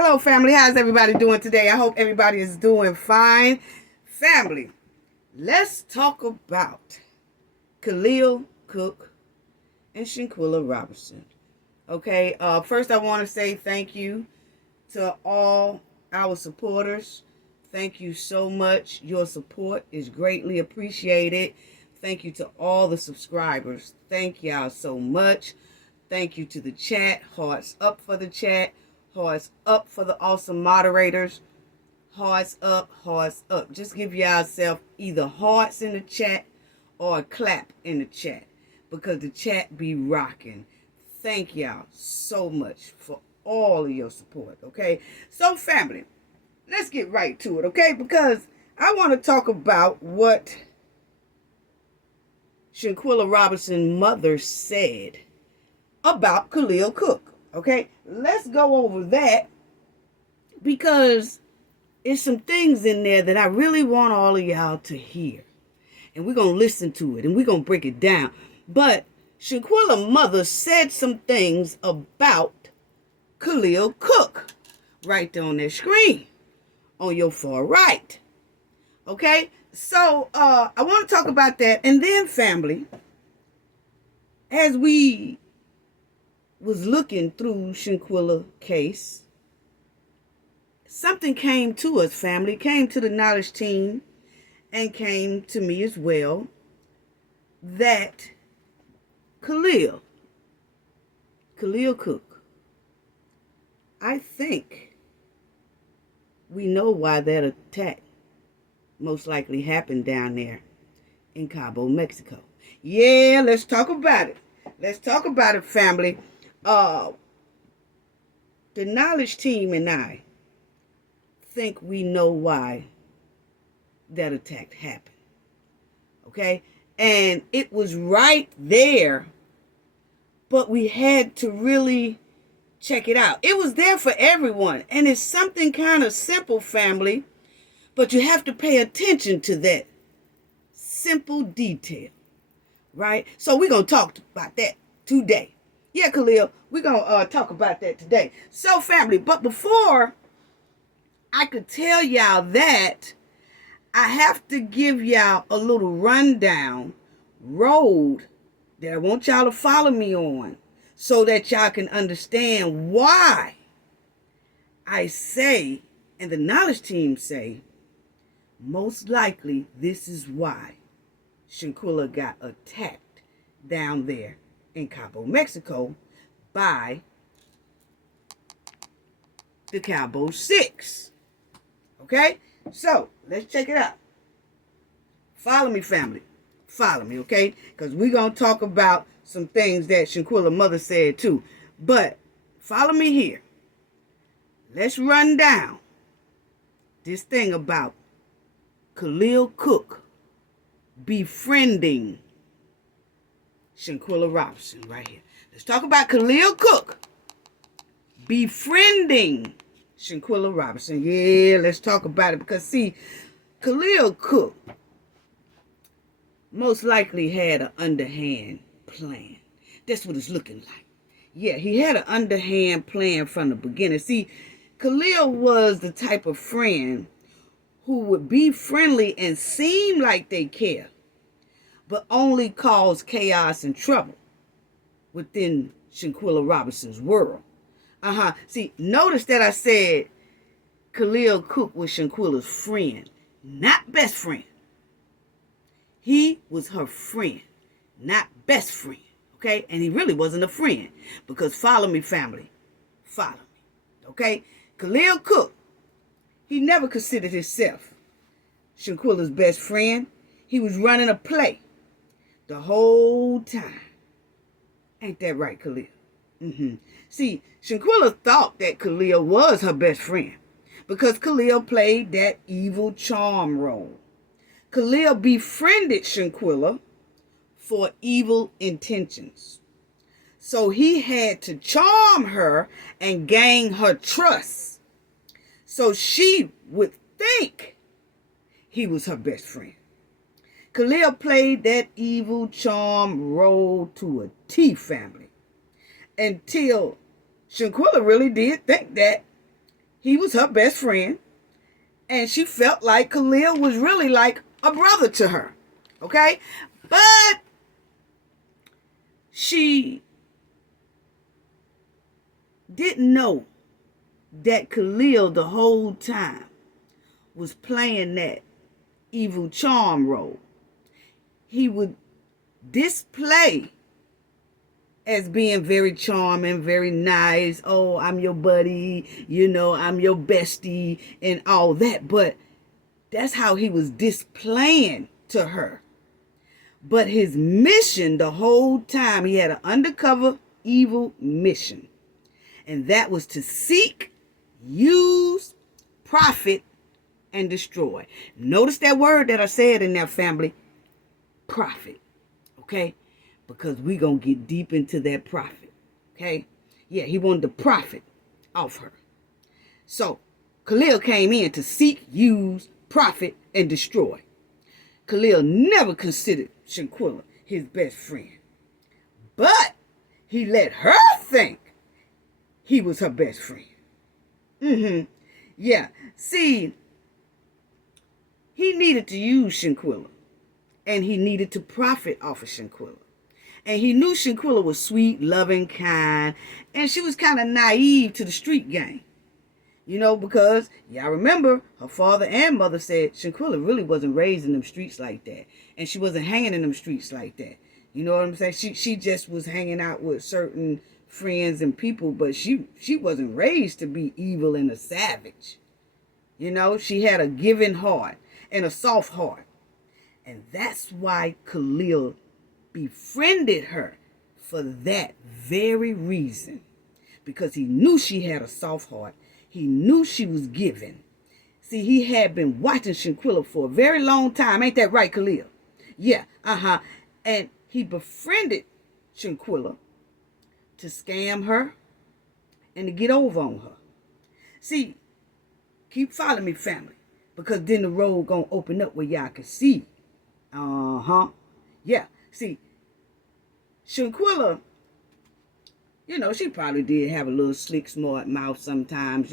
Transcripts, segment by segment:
Hello, family. How's everybody doing today? I hope everybody is doing fine. Family, let's talk about Khalil, Cooke, and Shanquella Robertson. Okay, first I want to say thank you to all our supporters. Thank you so much. Your support is greatly appreciated. Thank you to all the subscribers. Thank y'all so much. Thank you to the chat. Hearts up for the chat. Hearts up for the awesome moderators. Hearts up, hearts up. Just give yourself either hearts in the chat or a clap in the chat, because the chat be rocking. Thank y'all so much for all of your support, okay? So, family, let's get right to it, okay? Because I want to talk about what Shanquella Robertson's mother said about Khalil Cooke, okay? Let's go over that, because there's some things in there that I really want all of y'all to hear. And we're going to listen to it, and we're going to break it down. But Shanquella's mother said some things about Khalil Cooke right there on that screen on your far right. Okay? So, I want to talk about that. And then, family, as we was looking through Shanquella's case, something came to us, family. It came to the knowledge team and came to me as well, that Khalil Cooke, I think we know why that attack most likely happened down there in Cabo, Mexico. Yeah, let's talk about it. Let's talk about it, family. The knowledge team and I think we know why that attack happened. Okay? And it was right there, but we had to really check it out. It was there for everyone. And it's something kind of simple, family, but you have to pay attention to that simple detail. Right? So we're going to talk about that today. Yeah, Khalil, we're going to talk about that today. So, family, but before I could tell y'all that, I have to give y'all a little rundown road that I want y'all to follow me on, so that y'all can understand why I say, and the knowledge team say, most likely this is why Shanquella got attacked down there in Cabo, Mexico by the Cabo 6. Okay? So, let's check it out. Follow me, family. Follow me, okay? Because we're going to talk about some things that Shanquella's mother said too. But, follow me here. Let's run down this thing about Khalil Cooke befriending Shanquella Robertson right here. Let's talk about Khalil Cooke befriending Shanquella Robertson. Yeah, let's talk about it. Because, see, Khalil Cooke most likely had an underhand plan. That's what it's looking like. Yeah, he had an underhand plan from the beginning. See, Khalil was the type of friend who would be friendly and seem like they care, but only cause chaos and trouble within Shanquella Robertson's world. See, notice that I said Khalil Cooke was Shanquella's friend, not best friend. He was her friend, not best friend. Okay? And he really wasn't a friend. Because follow me, family. Follow me. Okay? Khalil Cooke, he never considered himself Shanquella's best friend. He was running a play the whole time. Ain't that right, Khalil? See, Shanquella thought that Khalil was her best friend, because Khalil played that evil charm role. Khalil befriended Shanquella for evil intentions. So he had to charm her and gain her trust, so she would think he was her best friend. Khalil played that evil charm role to a T, family, until Shanquella really did think that he was her best friend. And she felt like Khalil was really like a brother to her. Okay? But she didn't know that Khalil the whole time was playing that evil charm role. He would display as being very charming, very nice. Oh, I'm your buddy, I'm your bestie and all that. But that's how he was displaying to her. But his mission the whole time, he had an undercover evil mission. And that was to seek, use, profit, and destroy. Notice that word that I said in that family, profit. Okay? Because we're going to get deep into that profit. Okay? Yeah, he wanted to profit off her. So, Khalil came in to seek, use, profit, and destroy. Khalil never considered Shanquella his best friend. But he let her think he was her best friend. Yeah. See, he needed to use Shanquella. And he needed to profit off of Shanquella. And he knew Shanquella was sweet, loving, kind. And she was kind of naive to the street game. Because y'all remember her father and mother said Shanquella really wasn't raised in them streets like that. And she wasn't hanging in them streets like that. You know what I'm saying? She just was hanging out with certain friends and people, but she wasn't raised to be evil and a savage. She had a giving heart and a soft heart. And that's why Khalil befriended her for that very reason. Because he knew she had a soft heart. He knew she was giving. See, he had been watching Shanquella for a very long time. Ain't that right, Khalil? Yeah, And he befriended Shanquella to scam her and to get over on her. See, keep following me, family. Because then the road gonna open up where y'all can see. Yeah, see, Shanquella, she probably did have a little slick, smart mouth sometimes,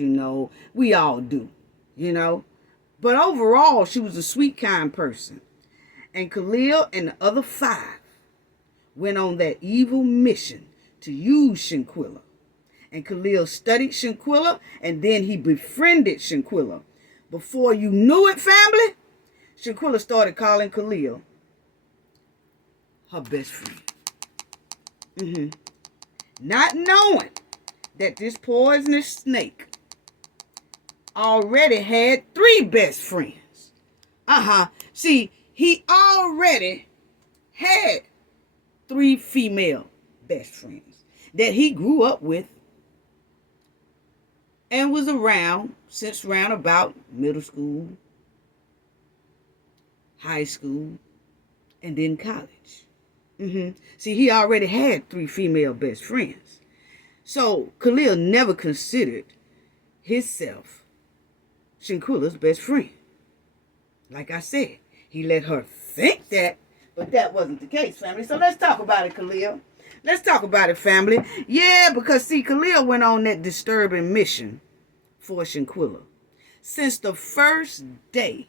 We all do, But overall, she was a sweet, kind person. And Khalil and the other 5 went on that evil mission to use Shanquella. And Khalil studied Shanquella, and then he befriended Shanquella. Before you knew it, family, Shanquella started calling Khalil her best friend. Not knowing that this poisonous snake already had 3 best friends. See, he already had 3 female best friends that he grew up with and was around since round about middle school, high school, and then college. See, he already had 3 female best friends. So Khalil never considered himself Shanquella's best friend. Like I said, he let her think that, but that wasn't the case, family. So let's talk about it, Khalil. Let's talk about it, family. Yeah, because see, Khalil went on that disturbing mission for Shanquella. Since the first day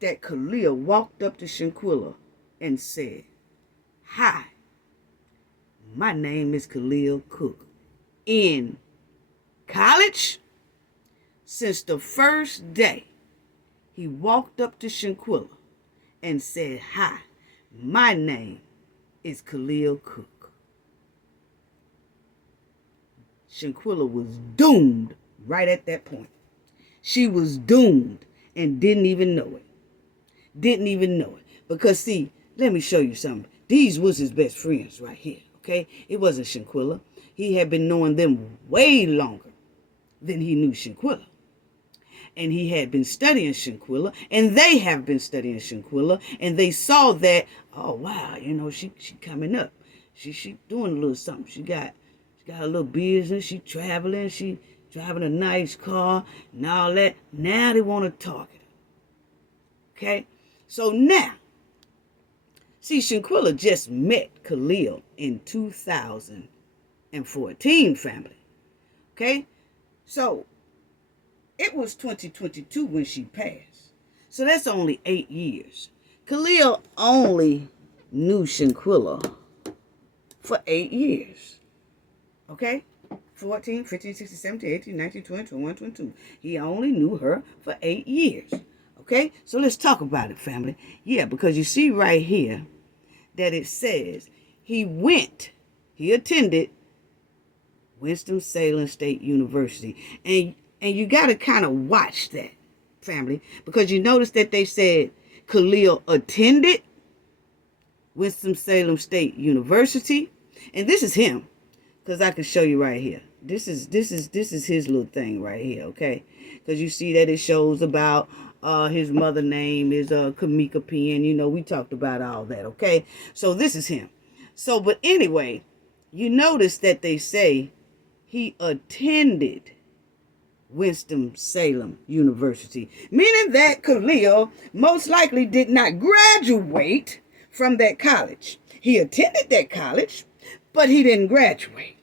that Khalil walked up to Shanquella and said, "Hi, my name is Khalil Cooke." In college, since the first day he walked up to Shanquella and said, "Hi, my name is Khalil Cooke," Shanquella was doomed right at that point. She was doomed and didn't even know it. Because see, let me show you something. These was his best friends right here, okay? It wasn't Shanquella. He had been knowing them way longer than he knew Shanquella. And he had been studying Shanquella, and they have been studying Shanquella, and they saw that, oh wow, she coming up. She doing a little something. She got a little business, she traveling, she driving a nice car, and all that. Now they want to target her. Okay? So now, See, Shanquella just met Khalil in 2014, family. Okay? So, it was 2022 when she passed. So that's only 8 years. Khalil only knew Shanquella for 8 years. Okay? 14, 15, 16, 17, 18, 19, 20, 21, 22. He only knew her for 8 years. Okay? So let's talk about it, family. Yeah, because you see right here that it says he attended Winston-Salem State University. And you got to kind of watch that, family, because you notice that they said Khalil attended Winston-Salem State University. And this is him, because I can show you right here. This is his little thing right here, okay? Because you see that it shows about his mother name is Kamika Penn. You know, we talked about all that, okay? So this is him. So, but anyway, you notice that they say he attended Winston-Salem University, meaning that Khalil most likely did not graduate from that college. He attended that college, but he didn't graduate.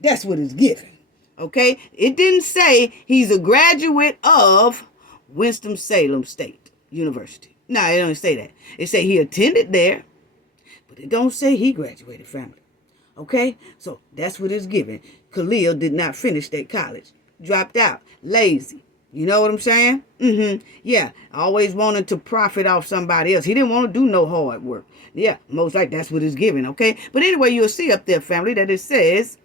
That's what it's given. Okay? It didn't say he's a graduate of Winston-Salem State University. No, it don't say that. It say he attended there, but it don't say he graduated, family. Okay? So that's what it's given. Khalil did not finish that college. Dropped out. Lazy. You know what I'm saying? Yeah. Always wanted to profit off somebody else. He didn't want to do no hard work. Yeah. Most likely that's what it's given. Okay? But anyway, you'll see up there, family, that it says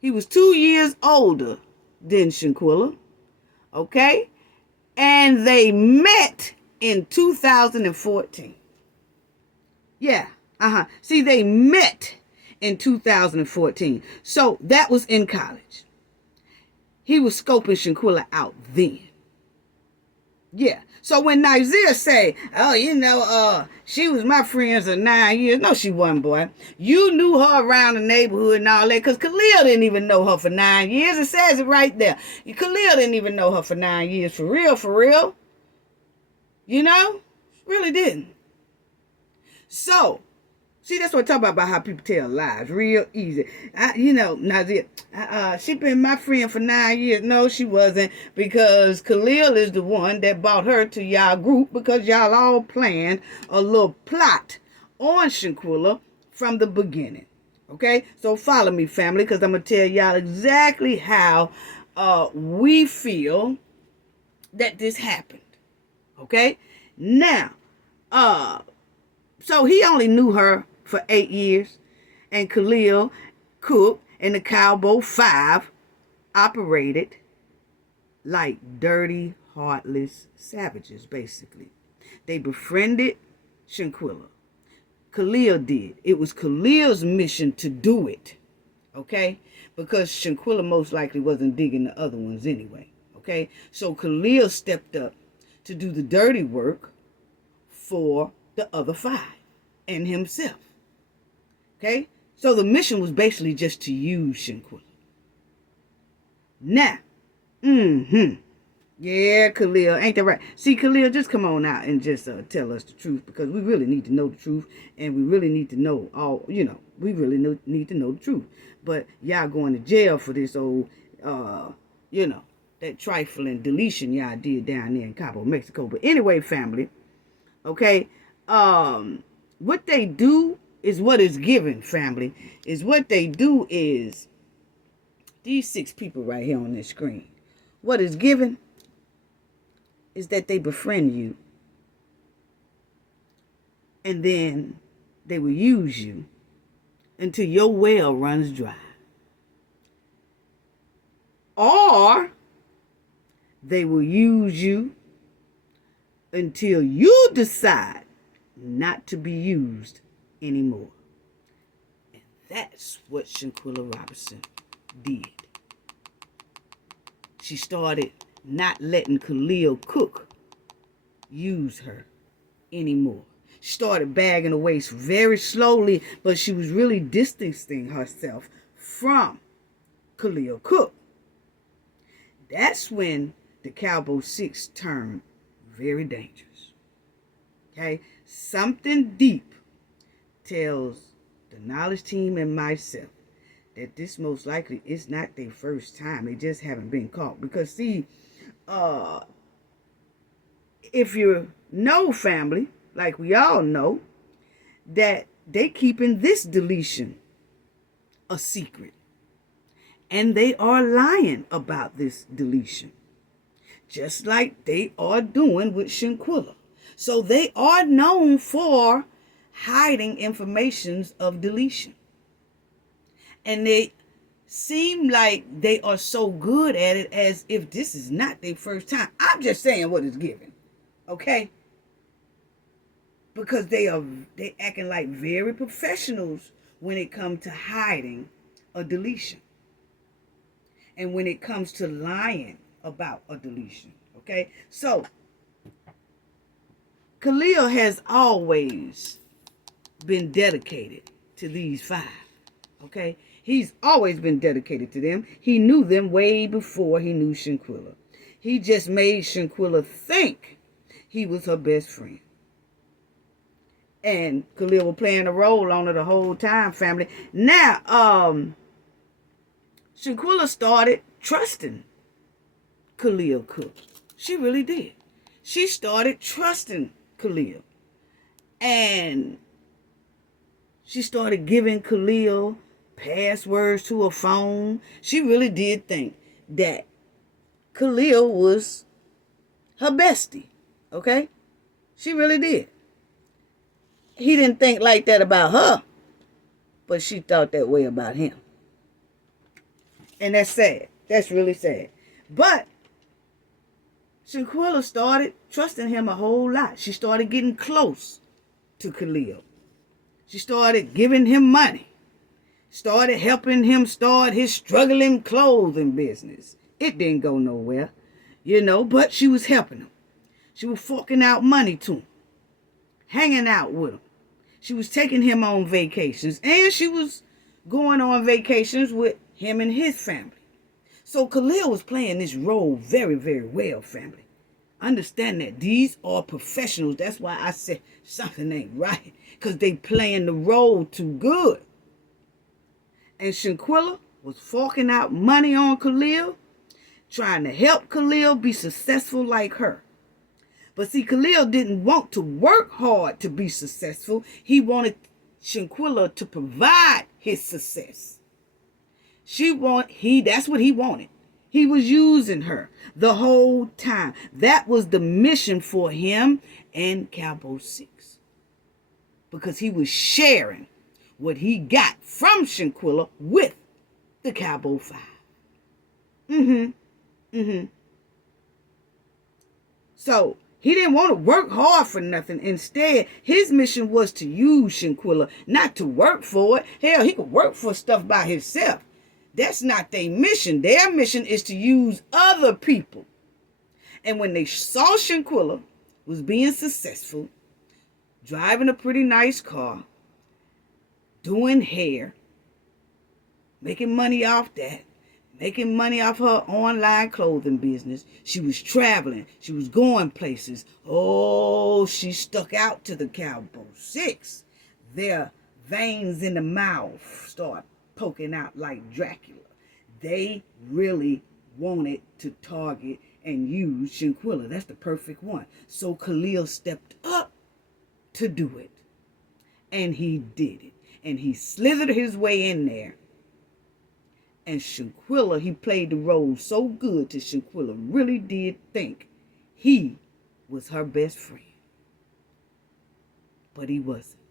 he was 2 years older than Shanquella. Okay? And they met in 2014. Yeah. See, they met in 2014. So that was in college. He was scoping Shanquella out then. Yeah. So when Nizer say, oh, you know, she was my friend for 9 years. No, she wasn't, boy. You knew her around the neighborhood and all that, because Khalil didn't even know her for 9 years. It says it right there. Khalil didn't even know her for 9 years. For real, for real. You know? Really didn't. So, see, that's what I talk about how people tell lies. Real easy. You know, Nazir, she been my friend for 9 years. No, she wasn't, because Khalil is the one that brought her to y'all group, because y'all all planned a little plot on Shanquella from the beginning. Okay? So follow me, family, because I'm going to tell y'all exactly how we feel that this happened. Okay? Now, so he only knew her for 8 years, and Khalil, Cooke, and the Cabo 5 operated like dirty, heartless savages, basically. They befriended Shanquella. Khalil did. It was Khalil's mission to do it, okay? Because Shanquella most likely wasn't digging the other ones anyway, okay? So Khalil stepped up to do the dirty work for the other 5 and himself. Okay? So the mission was basically just to use Shanquella. Now, yeah, Khalil, ain't that right? See, Khalil, just come on out and just tell us the truth, because we really need to know the truth, and we really need to know all, you know, we really need to know the truth. But y'all going to jail for this old, you know, that trifling deletion y'all did down there in Cabo, Mexico. But anyway, family, okay, what they do is what is given, family. Is what they do is these 6 people right here on this screen. What is given is that they befriend you, and then they will use you until your well runs dry. Or they will use you until you decide not to be used anymore. And that's what Shanquella Robinson did. She started not letting Khalil Cooke use her anymore. She started bagging away very slowly, but she was really distancing herself from Khalil Cooke. That's when the Cabo 6 turned very dangerous. Okay? Something deep tells the knowledge team and myself that this most likely is not their first time. They just haven't been caught. Because see, if you know family, like we all know, that they keeping this deletion a secret. And they are lying about this deletion. Just like they are doing with Shanquella. So they are known for hiding informations of deletion. And they seem like they are so good at it as if this is not their first time. I'm just saying what is given. Okay? Because they acting like very professionals when it comes to hiding a deletion. And when it comes to lying about a deletion. Okay? So, Khalil has always been dedicated to these 5. Okay? He's always been dedicated to them. He knew them way before he knew Shanquella. He just made Shanquella think he was her best friend. And Khalil was playing a role on her the whole time, family. Now, Shanquella started trusting Khalil Cooke. She really did. She started trusting Khalil. And she started giving Khalil passwords to her phone. She really did think that Khalil was her bestie. Okay? She really did. He didn't think like that about her, but she thought that way about him. And that's sad. That's really sad. But Shanquella started trusting him a whole lot. She started getting close to Khalil. She started giving him money. Started helping him start his struggling clothing business. It didn't go nowhere, but she was helping him. She was forking out money to him, hanging out with him. She was taking him on vacations, and she was going on vacations with him and his family. So Khalil was playing this role very, very well, family. Understand that these are professionals. That's why I said something ain't right, because they playing the role too good. And Shanquella was forking out money on Khalil, trying to help Khalil be successful like her. But see, Khalil didn't want to work hard to be successful. He wanted Shanquella to provide his success. That's what he wanted. He was using her the whole time. That was the mission for him and Cabo 6. Because he was sharing what he got from Shanquella with the Cabo 5. So, he didn't want to work hard for nothing. Instead, his mission was to use Shanquella, not to work for it. Hell, he could work for stuff by himself. That's not their mission. Their mission is to use other people. And when they saw Shanquella was being successful, driving a pretty nice car, doing hair, making money off that, making money off her online clothing business. She was traveling. She was going places. Oh, she stuck out to the Cabo 6. Their veins in the mouth start poking out like Dracula. They really wanted to target and use Shanquella. That's the perfect one. So Khalil stepped up to do it. And he did it. And he slithered his way in there. And Shanquella, he played the role so good that Shanquella really did think he was her best friend. But he wasn't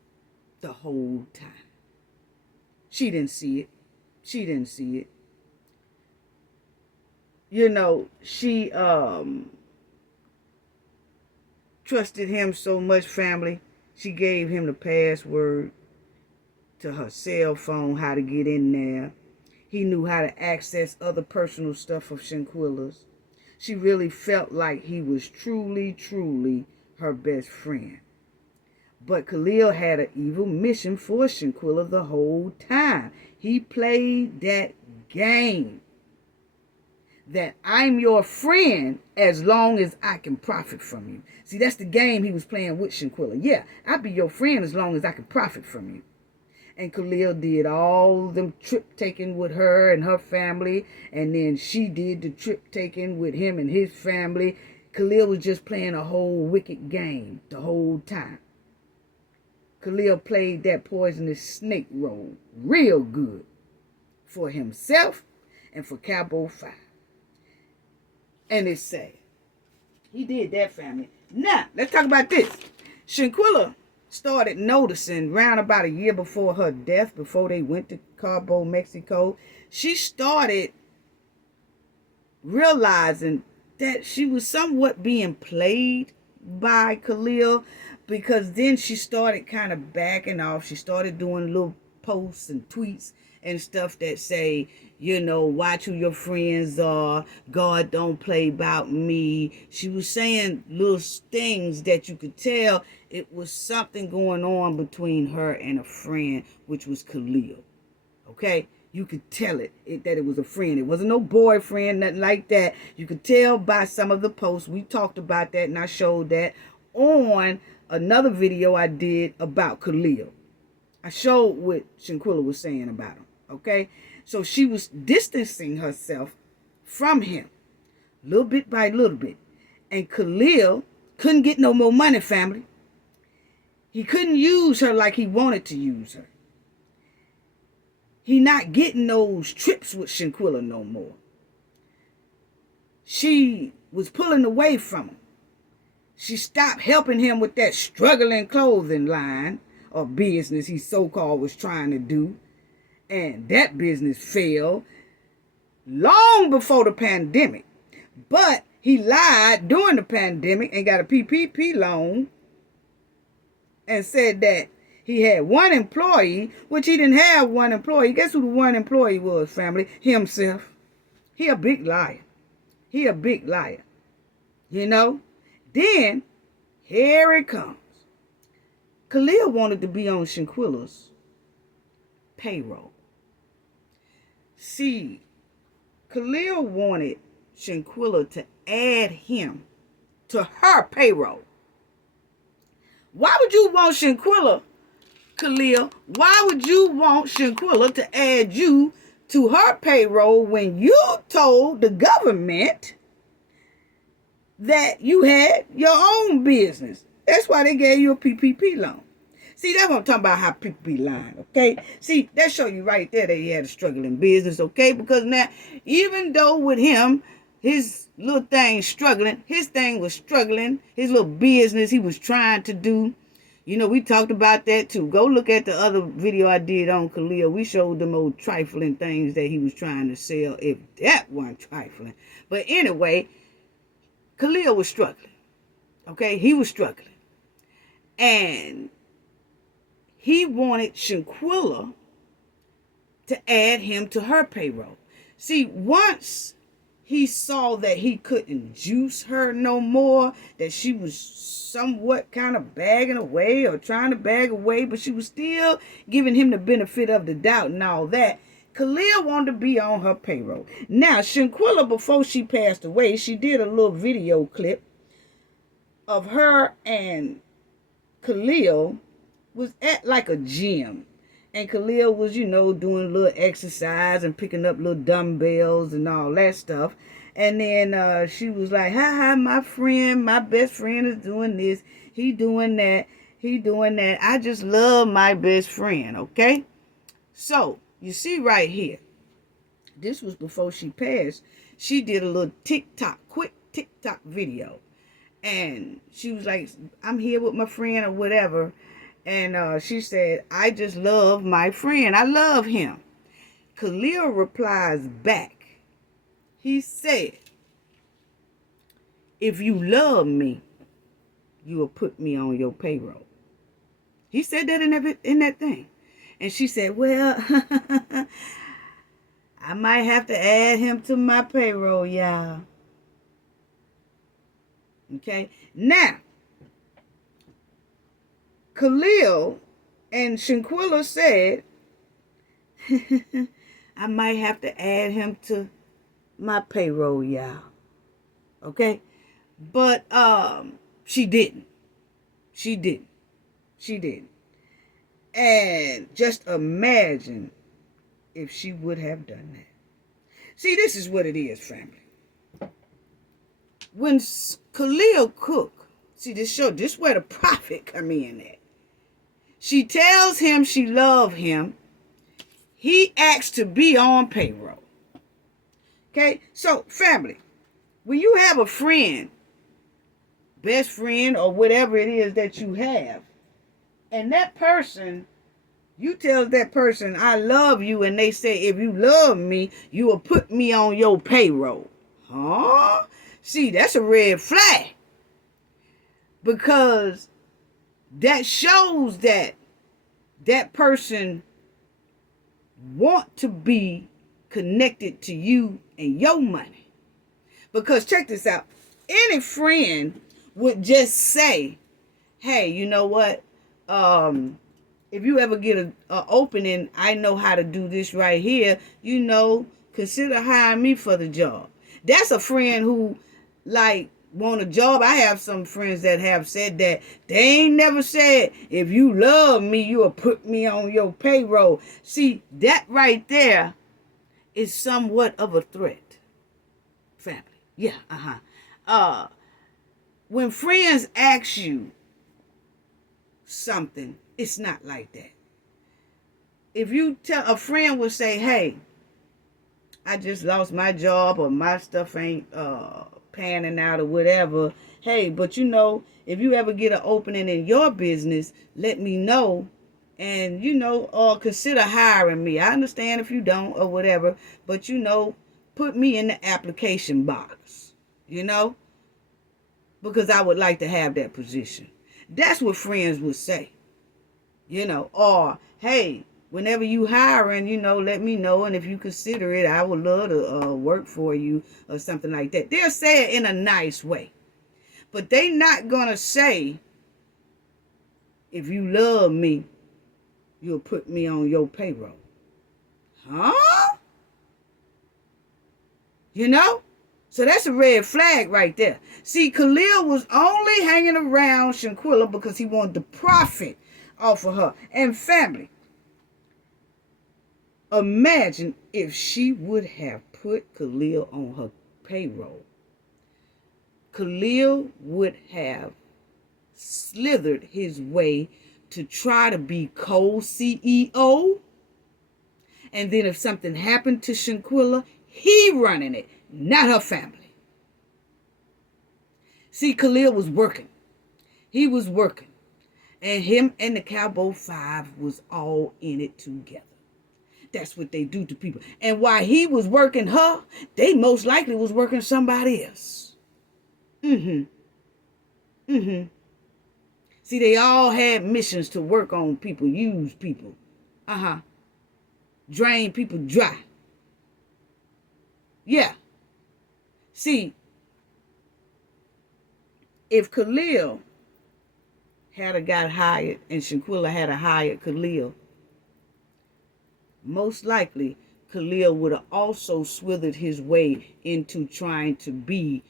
the whole time. She didn't see it. She didn't see it. She trusted him so much, family. She gave him the password to her cell phone, how to get in there. He knew how to access other personal stuff of Shanquella's. She really felt like he was truly, truly her best friend. But Khalil had an evil mission for Shanquella the whole time. He played that game. that I'm your friend as long as I can profit from you. See, that's the game he was playing with Shanquella. Yeah, I'll be your friend as long as I can profit from you. And Khalil did all them trip taking with her and her family, and then she did the trip taking with him and his family. Khalil was just playing a whole wicked game the whole time. Khalil played that poisonous snake role real good for himself and for Cabo 5. And it's sad. He did that, family. Now, let's talk about this. Shanquella started noticing round about a year before her death, before they went to Cabo, Mexico. She started realizing that she was somewhat being played by Khalil, because then she started kind of backing off. She started doing little posts and tweets and stuff that say, you know, watch who your friends are. God don't play about me. She was saying little things that you could tell it was something going on between her and a friend, which was Khalil. Okay? You could tell that it was a friend. It wasn't no boyfriend, nothing like that. You could tell by some of the posts. We talked about that, and I showed that on another video I did about Khalil. I showed what Shanquella was saying about him. Okay? So she was distancing herself from him, little bit by little bit. And Khalil couldn't get no more money, family. He couldn't use her like he wanted to use her. He not getting those trips with Shanquella no more. She was pulling away from him. She stopped helping him with that struggling clothing line or business he so-called was trying to do. And that business failed long before the pandemic. But he lied during the pandemic and got a PPP loan and said that he had one employee, which he didn't have one employee. Guess who the one employee was, family? Himself. He a big liar. He a big liar. You know? Then, here it comes. Khalil wanted to be on Shanquella's payroll. See, Khalil wanted Shanquella to add him to her payroll. Why would you want Shanquella, Khalil? Why would you want Shanquella to add you to her payroll when you told the government that you had your own business? That's why they gave you a PPP loan. See, that's what I'm talking about, how people be lying, okay? See, that show you right there that he had a struggling business, okay? Because now, even though with him, his little thing struggling, his thing was struggling, his little business he was trying to do. You know, we talked about that too. Go look at the other video I did on Khalil. We showed them old trifling things that he was trying to sell, if that wasn't trifling. But anyway, Khalil was struggling, okay? He was struggling. And he wanted Shanquella to add him to her payroll. See, once he saw that he couldn't juice her no more, that she was somewhat kind of bagging away or trying to bag away, but she was still giving him the benefit of the doubt and all that, Khalil wanted to be on her payroll. Now, Shanquella, before she passed away, she did a little video clip of her and Khalil was at like a gym. And Khalil was, you know, doing a little exercise and picking up little dumbbells and all that stuff. And then she was like, hi, my friend, my best friend is doing this. He doing that. He doing that. I just love my best friend, okay? So, you see right here. This was before she passed. She did a little quick TikTok video. And she was like, I'm here with my friend or whatever. And she said, I just love my friend. I love him. Khalil replies back. He said, if you love me, you will put me on your payroll. He said that in that thing. And she said, well, I might have to add him to my payroll, y'all. Okay? Now, Khalil and Shanquella said, I might have to add him to my payroll, y'all. Okay? But she didn't. She didn't. She didn't. And just imagine if she would have done that. See, this is what it is, family. When Khalil Cooke, see this where the prophet come in at. She tells him she love him. He asks to be on payroll. Okay, so family, when you have a friend, best friend or whatever it is that you have, and that person, you tell that person, I love you, and they say, if you love me, you will put me on your payroll. Huh? See, that's a red flag. Because that shows that that person want to be connected to you and your money. Because check this out. Any friend would just say, hey, you know what? If you ever get an opening, I know how to do this right here. You know, consider hiring me for the job. That's a friend who, like, want a job. I have some friends that have said that. They ain't never said, if you love me, you'll put me on your payroll. See, that right there is somewhat of a threat. Family. Yeah, when friends ask you something, it's not like that. If you tell a friend will say, hey, I just lost my job or my stuff ain't panning out or whatever. Hey, but you know, if you ever get an opening in your business, let me know. And, you know, or consider hiring me. I understand if you don't or whatever, but, you know, put me in the application box, you know, because I would like to have that position. That's what friends would say, you know, or, hey, whenever you hiring, you know, let me know. And if you consider it, I would love to work for you or something like that. They'll say it in a nice way. But they not going to say, if you love me, you'll put me on your payroll. Huh? You know? So that's a red flag right there. See, Khalil was only hanging around Shanquella because he wanted to profit off of her and family. Imagine if she would have put Khalil on her payroll. Khalil would have slithered his way to try to be co-CEO. And then if something happened to Shanquella, he running it, not her family. See, Khalil was working. He was working. And him and the Cabo 5 was all in it together. That's what they do to people. And while he was working her, they most likely was working somebody else. See, they all had missions to work on people, use people. Drain people dry. Yeah. See, if Khalil had got hired and Shanquella had hired Khalil, most likely Khalil would have also swithered his way into trying to be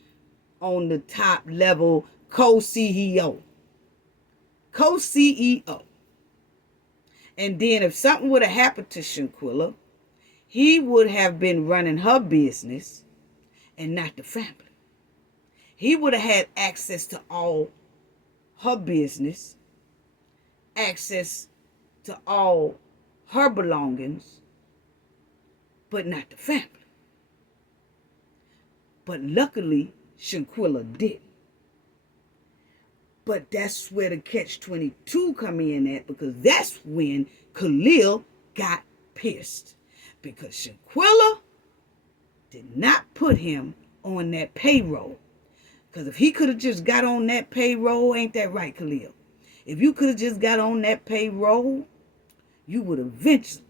on the top level co-CEO. Co-CEO. And then if something would have happened to Shanquella, he would have been running her business and not the family. He would have had access to all her business, access to all her belongings, but not the family. But luckily, Shanquella didn't. But that's where the catch-22 come in at, because that's when Khalil got pissed. Because Shanquella did not put him on that payroll. Because if he could have just got on that payroll, ain't that right, Khalil? If you could have just got on that payroll, you would eventually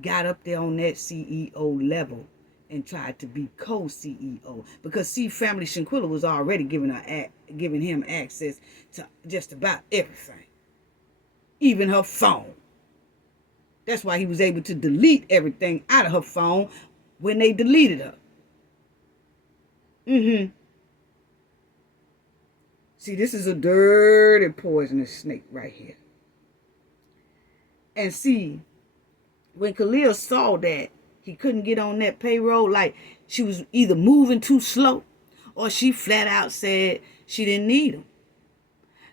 got up there on that CEO level and tried to be co-CEO. Because see, family, Shanquella was already giving him access to just about everything. Even her phone. That's why he was able to delete everything out of her phone when they deleted her. See, this is a dirty, poisonous snake right here. And see, when Khalil saw that he couldn't get on that payroll, like she was either moving too slow or she flat out said she didn't need him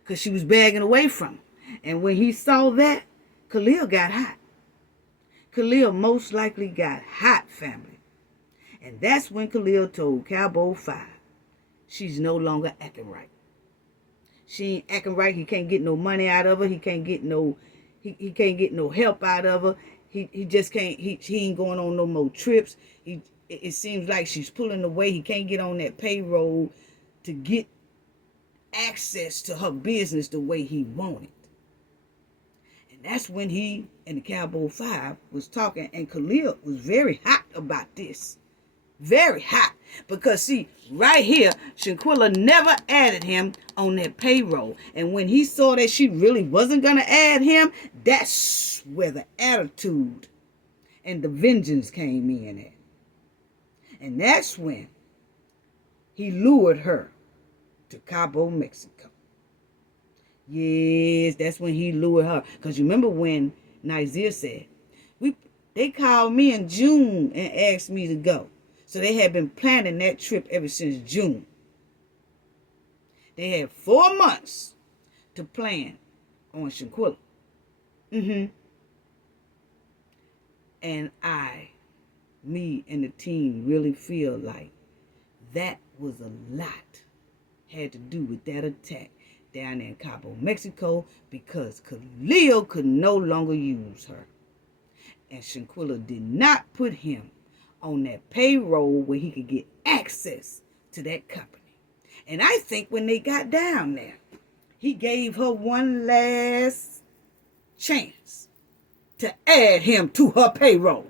because she was begging away from him. And when he saw that, Khalil got hot. Khalil most likely got hot, family. And that's when Khalil told Cabo 5, she's no longer acting right. She ain't acting right. He can't get no money out of her. He can't get no help out of her. He just can't, he ain't going on no more trips. It seems like she's pulling away. He can't get on that payroll to get access to her business the way he wanted. And that's when he and the Cabo 5 was talking, and Khalil was very hot about this. Very hot. Because see, right here, Shanquella never added him on that payroll. And when he saw that she really wasn't going to add him, that's where the attitude and the vengeance came in at. And that's when he lured her to Cabo, Mexico. Yes, that's when he lured her. Because you remember when Nazir said, they called me in June and asked me to go. So they had been planning that trip ever since June. They had 4 months to plan on Shanquella. And me and the team really feel like that was a lot had to do with that attack down in Cabo, Mexico, because Khalil could no longer use her. And Shanquella did not put him on that payroll where he could get access to that company. And I think when they got down there, he gave her one last chance to add him to her payroll.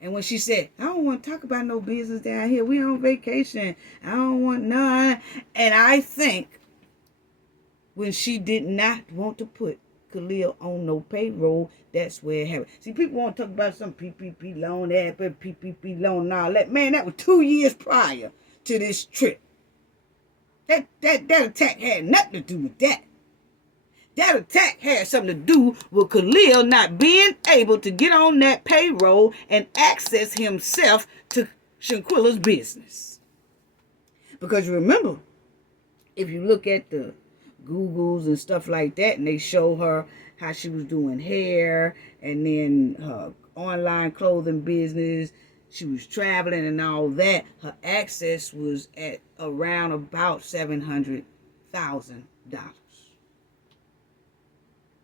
And when she said, I don't want to talk about no business down here. We on vacation. I don't want none. And I think when she did not want to put Khalil on no payroll, that's where it happened. See, people want to talk about some PPP loan, PPP loan, and all that. Man, that was 2 years prior to this trip. That attack had nothing to do with that. That attack had something to do with Khalil not being able to get on that payroll and access himself to Shanquella's business. Because you remember, if you look at the Googles and stuff like that, and they show her how she was doing hair and then her online clothing business, she was traveling and all that, her access was at around about $700,000.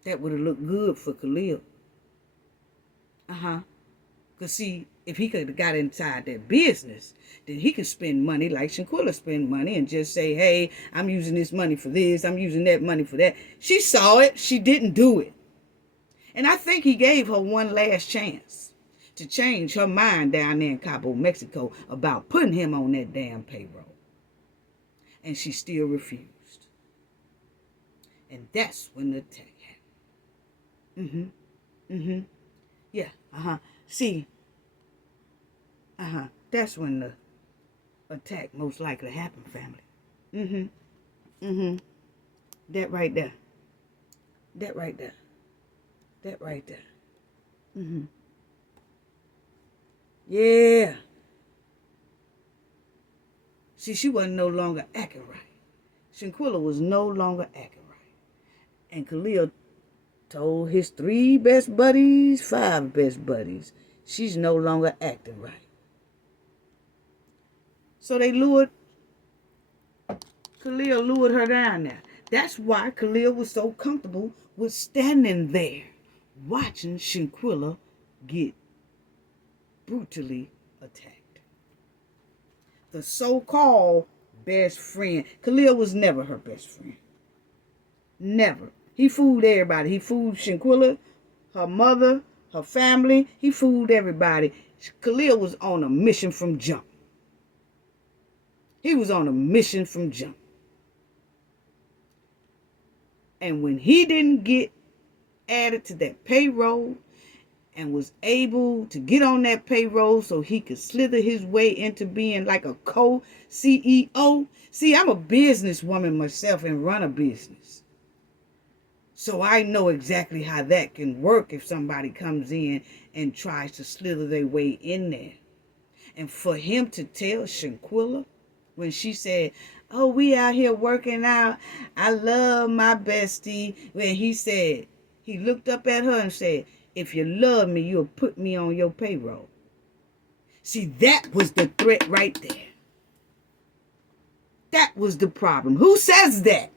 That would have looked good for Khalil. Because see, if he could have got inside that business, then he could spend money like Shanquella spend money and just say, hey, I'm using this money for this, I'm using that money for that. She saw it, she didn't do it. And I think he gave her one last chance to change her mind down there in Cabo, Mexico about putting him on that damn payroll. And she still refused. And that's when the attack happened. Yeah, See, that's when the attack most likely happened, family. That right there. That right there. That right there. Yeah. See, she wasn't no longer acting right. Shanquella was no longer acting right. And Khalil told his 3 best buddies, 5 best buddies, she's no longer acting right. So Khalil lured her down there. That's why Khalil was so comfortable with standing there, watching Shanquella get brutally attacked. The so-called best friend. Khalil was never her best friend. Never. He fooled everybody. He fooled Shanquella, her mother, her family. He fooled everybody. Khalil was on a mission from jump. He was on a mission from jump. And when he didn't get added to that payroll, and was able to get on that payroll so he could slither his way into being like a co-CEO. See, I'm a businesswoman myself and run a business. So I know exactly how that can work if somebody comes in and tries to slither their way in there. And for him to tell Shanquella when she said, oh, we out here working out, I love my bestie. When he said, he looked up at her and said, if you love me, you'll put me on your payroll. See, that was the threat right there. That was the problem. Who says that?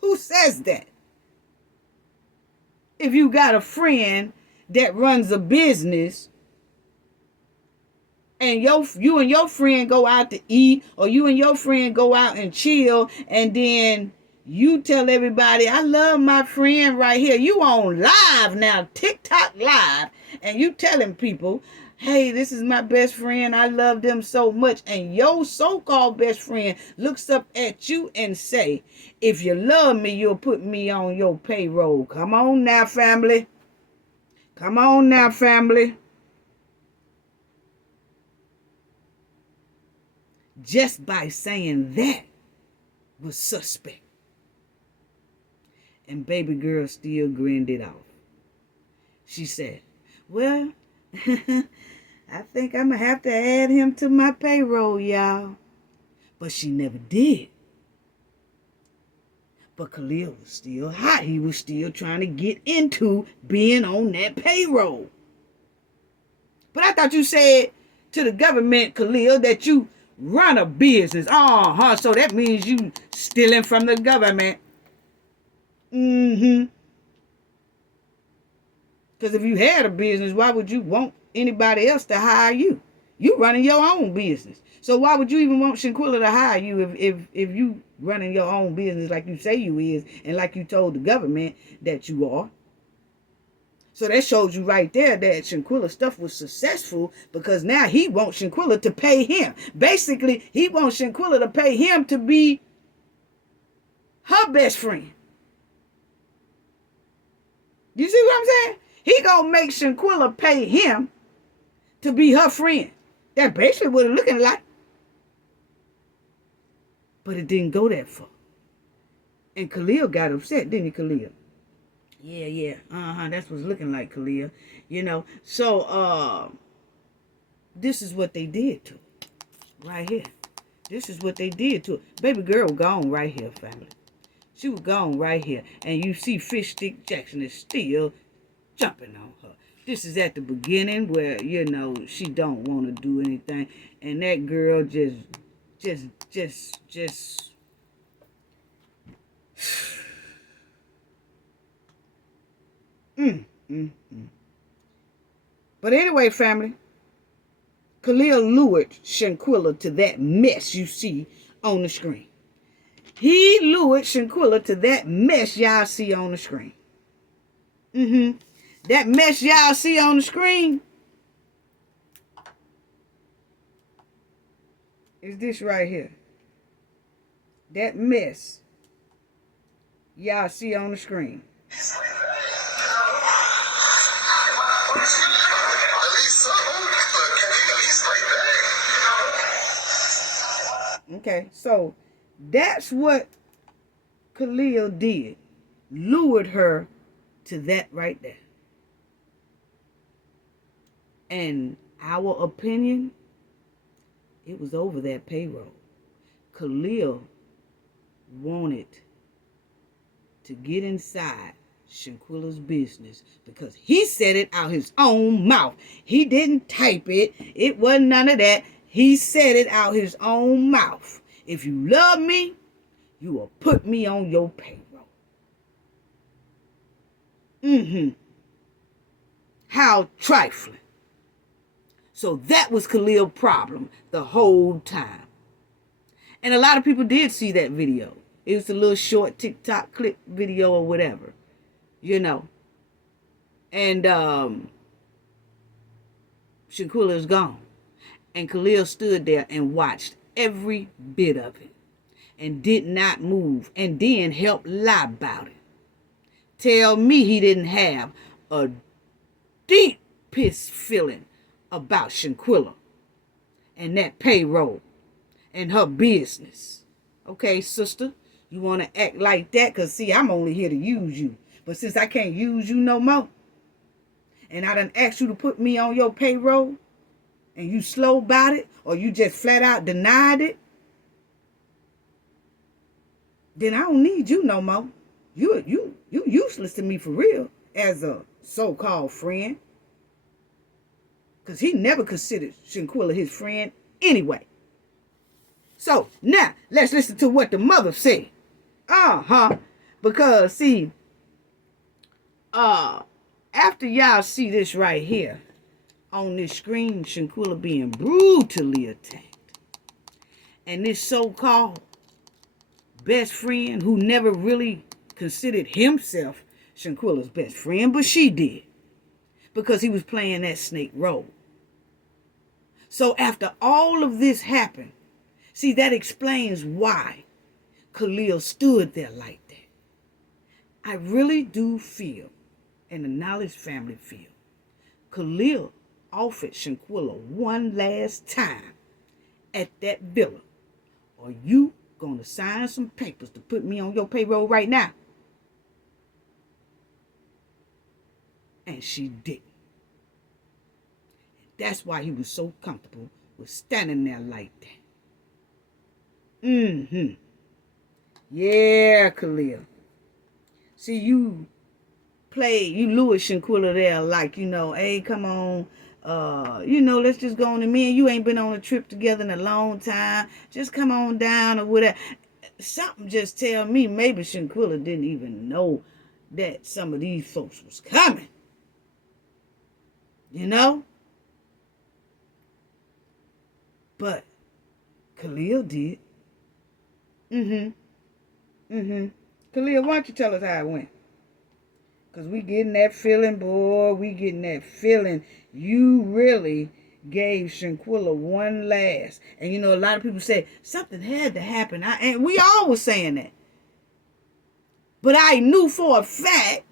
Who says that? If you got a friend that runs a business and you and your friend go out to eat, or you and your friend go out and chill, and then you tell everybody, I love my friend right here. You on live now, TikTok live, and you telling people, hey, this is my best friend. I love them so much. And your so-called best friend looks up at you and say, if you love me, you'll put me on your payroll. Come on now, family. Come on now, family. Just by saying that was suspect. And baby girl still grinned it off. She said, well, I think I'm going to have to add him to my payroll, y'all. But she never did. But Khalil was still hot. He was still trying to get into being on that payroll. But I thought you said to the government, Khalil, that you run a business. So that means you stealing from the government. Because if you had a business, why would you want anybody else to hire you? You running your own business. So why would you even want Shanquella to hire you if you running your own business like you say you is, and like you told the government that you are? So that shows you right there that Shanquella's stuff was successful, because now he wants Shanquella to pay him. Basically, he wants Shanquella to pay him to be her best friend. You see what I'm saying? He gonna make Shanquella pay him to be her friend. That's basically what it's looking like. But it didn't go that far. And Khalil got upset, didn't he, Khalil? Yeah. That's what's looking like, Khalil. So, this is what they did to her. Right here. This is what they did to her. Baby girl was gone right here, family. She was gone right here. And you see Fish Stick Jackson is still jumping on her. This is at the beginning where, she don't want to do anything. And that girl just. But anyway, family, Khalil lured Shanquella to that mess you see on the screen. He lured Shanquella to that mess y'all see on the screen. That mess y'all see on the screen is this right here. That mess y'all see on the screen. Okay, so that's what Khalil did. Lured her to that right there. And our opinion, it was over that payroll. Khalil wanted to get inside Shanquella's business because he said it out his own mouth. He didn't type it. It wasn't none of that. He said it out his own mouth. If you love me, you will put me on your payroll. How trifling. So that was Khalil's problem the whole time. And a lot of people did see that video. It was a little short TikTok clip video or whatever. And Shanquella is gone. And Khalil stood there and watched every bit of it. And did not move. And then helped lie about it. Tell me he didn't have a deep pissed feeling about Shanquella and that payroll and her business. Okay, sister, you want to act like that? Because, see, I'm only here to use you. But since I can't use you no more, and I done asked you to put me on your payroll, and you slow about it, or you just flat out denied it, then I don't need you no more. You useless to me for real as a so-called friend. Because he never considered Shanquella his friend anyway. So, now, let's listen to what the mother said. Because, see, after y'all see this right here, on this screen, Shanquella being brutally attacked. And this so-called best friend who never really considered himself Shanquella's best friend, but she did. Because he was playing that snake role. So after all of this happened, see, that explains why Khalil stood there like that. I really do feel, and the Knowledge family feel, Khalil offered Shanquella one last time at that villa. Are you going to sign some papers to put me on your payroll right now? And she didn't. That's why he was so comfortable with standing there like that. Yeah, Khalil. See, you lure Shanquella there like, hey, come on, let's just go on. And me and you ain't been on a trip together in a long time. Just come on down or whatever. Something just tell me maybe Shanquella didn't even know that some of these folks was coming. But Khalil did. Khalil, why don't you tell us how it went? Because we getting that feeling, boy. We getting that feeling. You really gave Shanquella one last. And, a lot of people say something had to happen. And we all were saying that. But I knew for a fact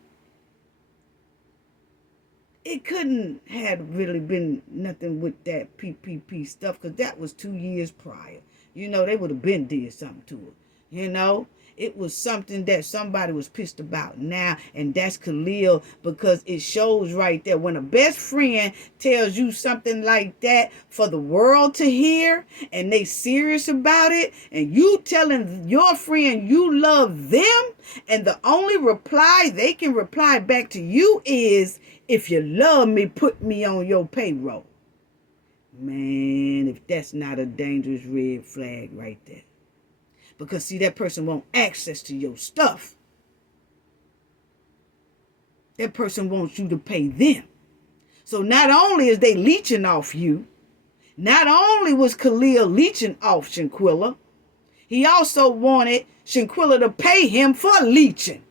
it couldn't have really been nothing with that PPP stuff, because that was 2 years prior. They would have been did something to it. It was something that somebody was pissed about now, and that's Khalil, because it shows right there when a best friend tells you something like that for the world to hear, and they serious about it, and you telling your friend you love them, and the only reply they can reply back to you is, if you love me, put me on your payroll. Man, if that's not a dangerous red flag right there. Because, see, that person wants access to your stuff. That person wants you to pay them. So not only is they leeching off you, not only was Khalil leeching off Shanquella, he also wanted Shanquella to pay him for leeching.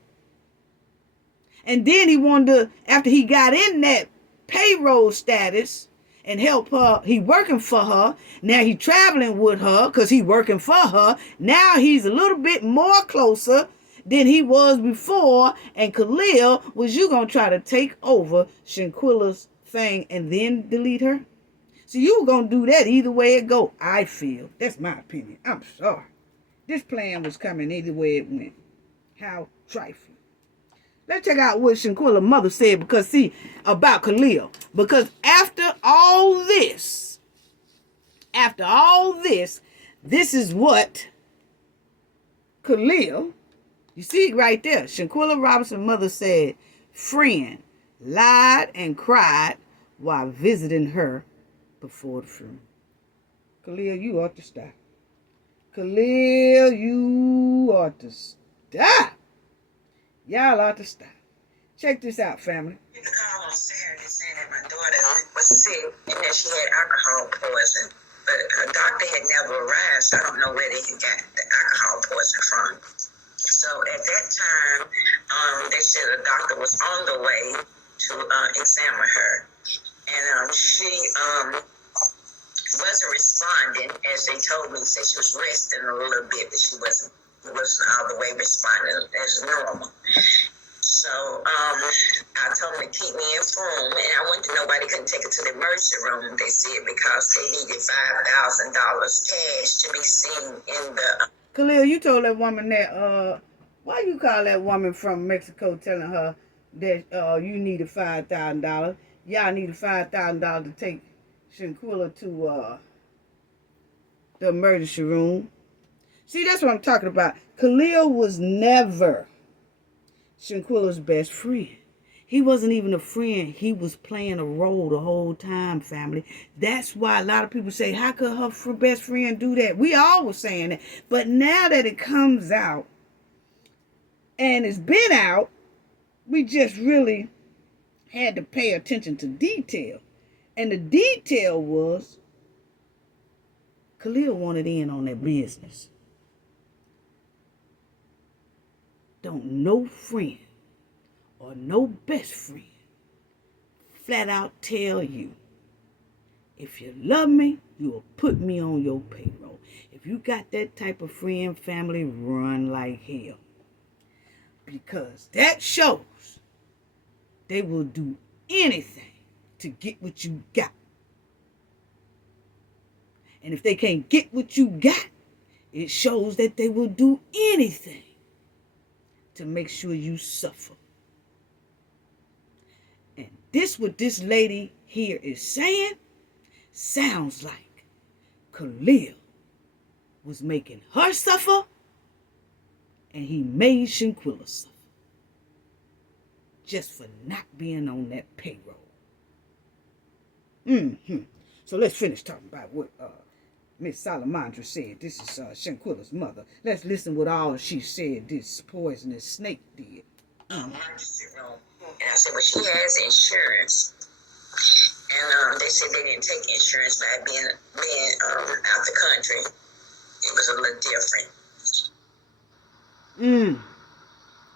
And then he wanted to, after he got in that payroll status and help her, he working for her. Now he traveling with her because he working for her. Now he's a little bit more closer than he was before. And Khalil, was you going to try to take over Shanquella's thing and then delete her? So you were going to do that either way it go, I feel. That's my opinion. I'm sorry. This plan was coming either way it went. How trifling. Let's check out what Shanquella's mother said, because, see, about Khalil. Because after all this, this is what Khalil, you see right there, Shanquella Robinson's mother said, friend lied and cried while visiting her before the funeral. Khalil, you ought to stop. Khalil, you ought to stop. Y'all ought to stop. Check this out, family. The call on Saturday saying that my daughter was sick and that she had alcohol poison. But her doctor had never arrived, so I don't know where they got the alcohol poison from. So at that time, they said the doctor was on the way to examine her. And she wasn't responding, as they told me. Said she was resting a little bit, but she wasn't all the way responding as normal. So I told them to keep me informed, and I wanted to know why they couldn't take it to the emergency room, they said, because they needed $5,000 cash to be seen in the... Khalil, you told that woman that, why you call that woman from Mexico telling her that you needed $5,000? Y'all needed $5,000 to take Shanquella to the emergency room. See, that's what I'm talking about. Khalil was never Shanquella's best friend. He wasn't even a friend. He was playing a role the whole time, family. That's why a lot of people say, how could her best friend do that? We all were saying that. But now that it comes out, and it's been out, we just really had to pay attention to detail. And the detail was, Khalil wanted in on that business. Don't no friend or no best friend flat out tell you, if you love me, you will put me on your payroll. If you got that type of friend, family, run like hell. Because that shows they will do anything to get what you got. And if they can't get what you got, it shows that they will do anything to make sure you suffer. And this, what this lady here is saying, sounds like Khalil was making her suffer, and he made Shanquella suffer just for not being on that payroll. So let's finish talking about what Miss Salamandra said. This is Shanquella's mother. Let's listen what all she said this poisonous snake did. And I said, well, she has insurance. And they said they didn't take insurance by being out the country. It was a little different.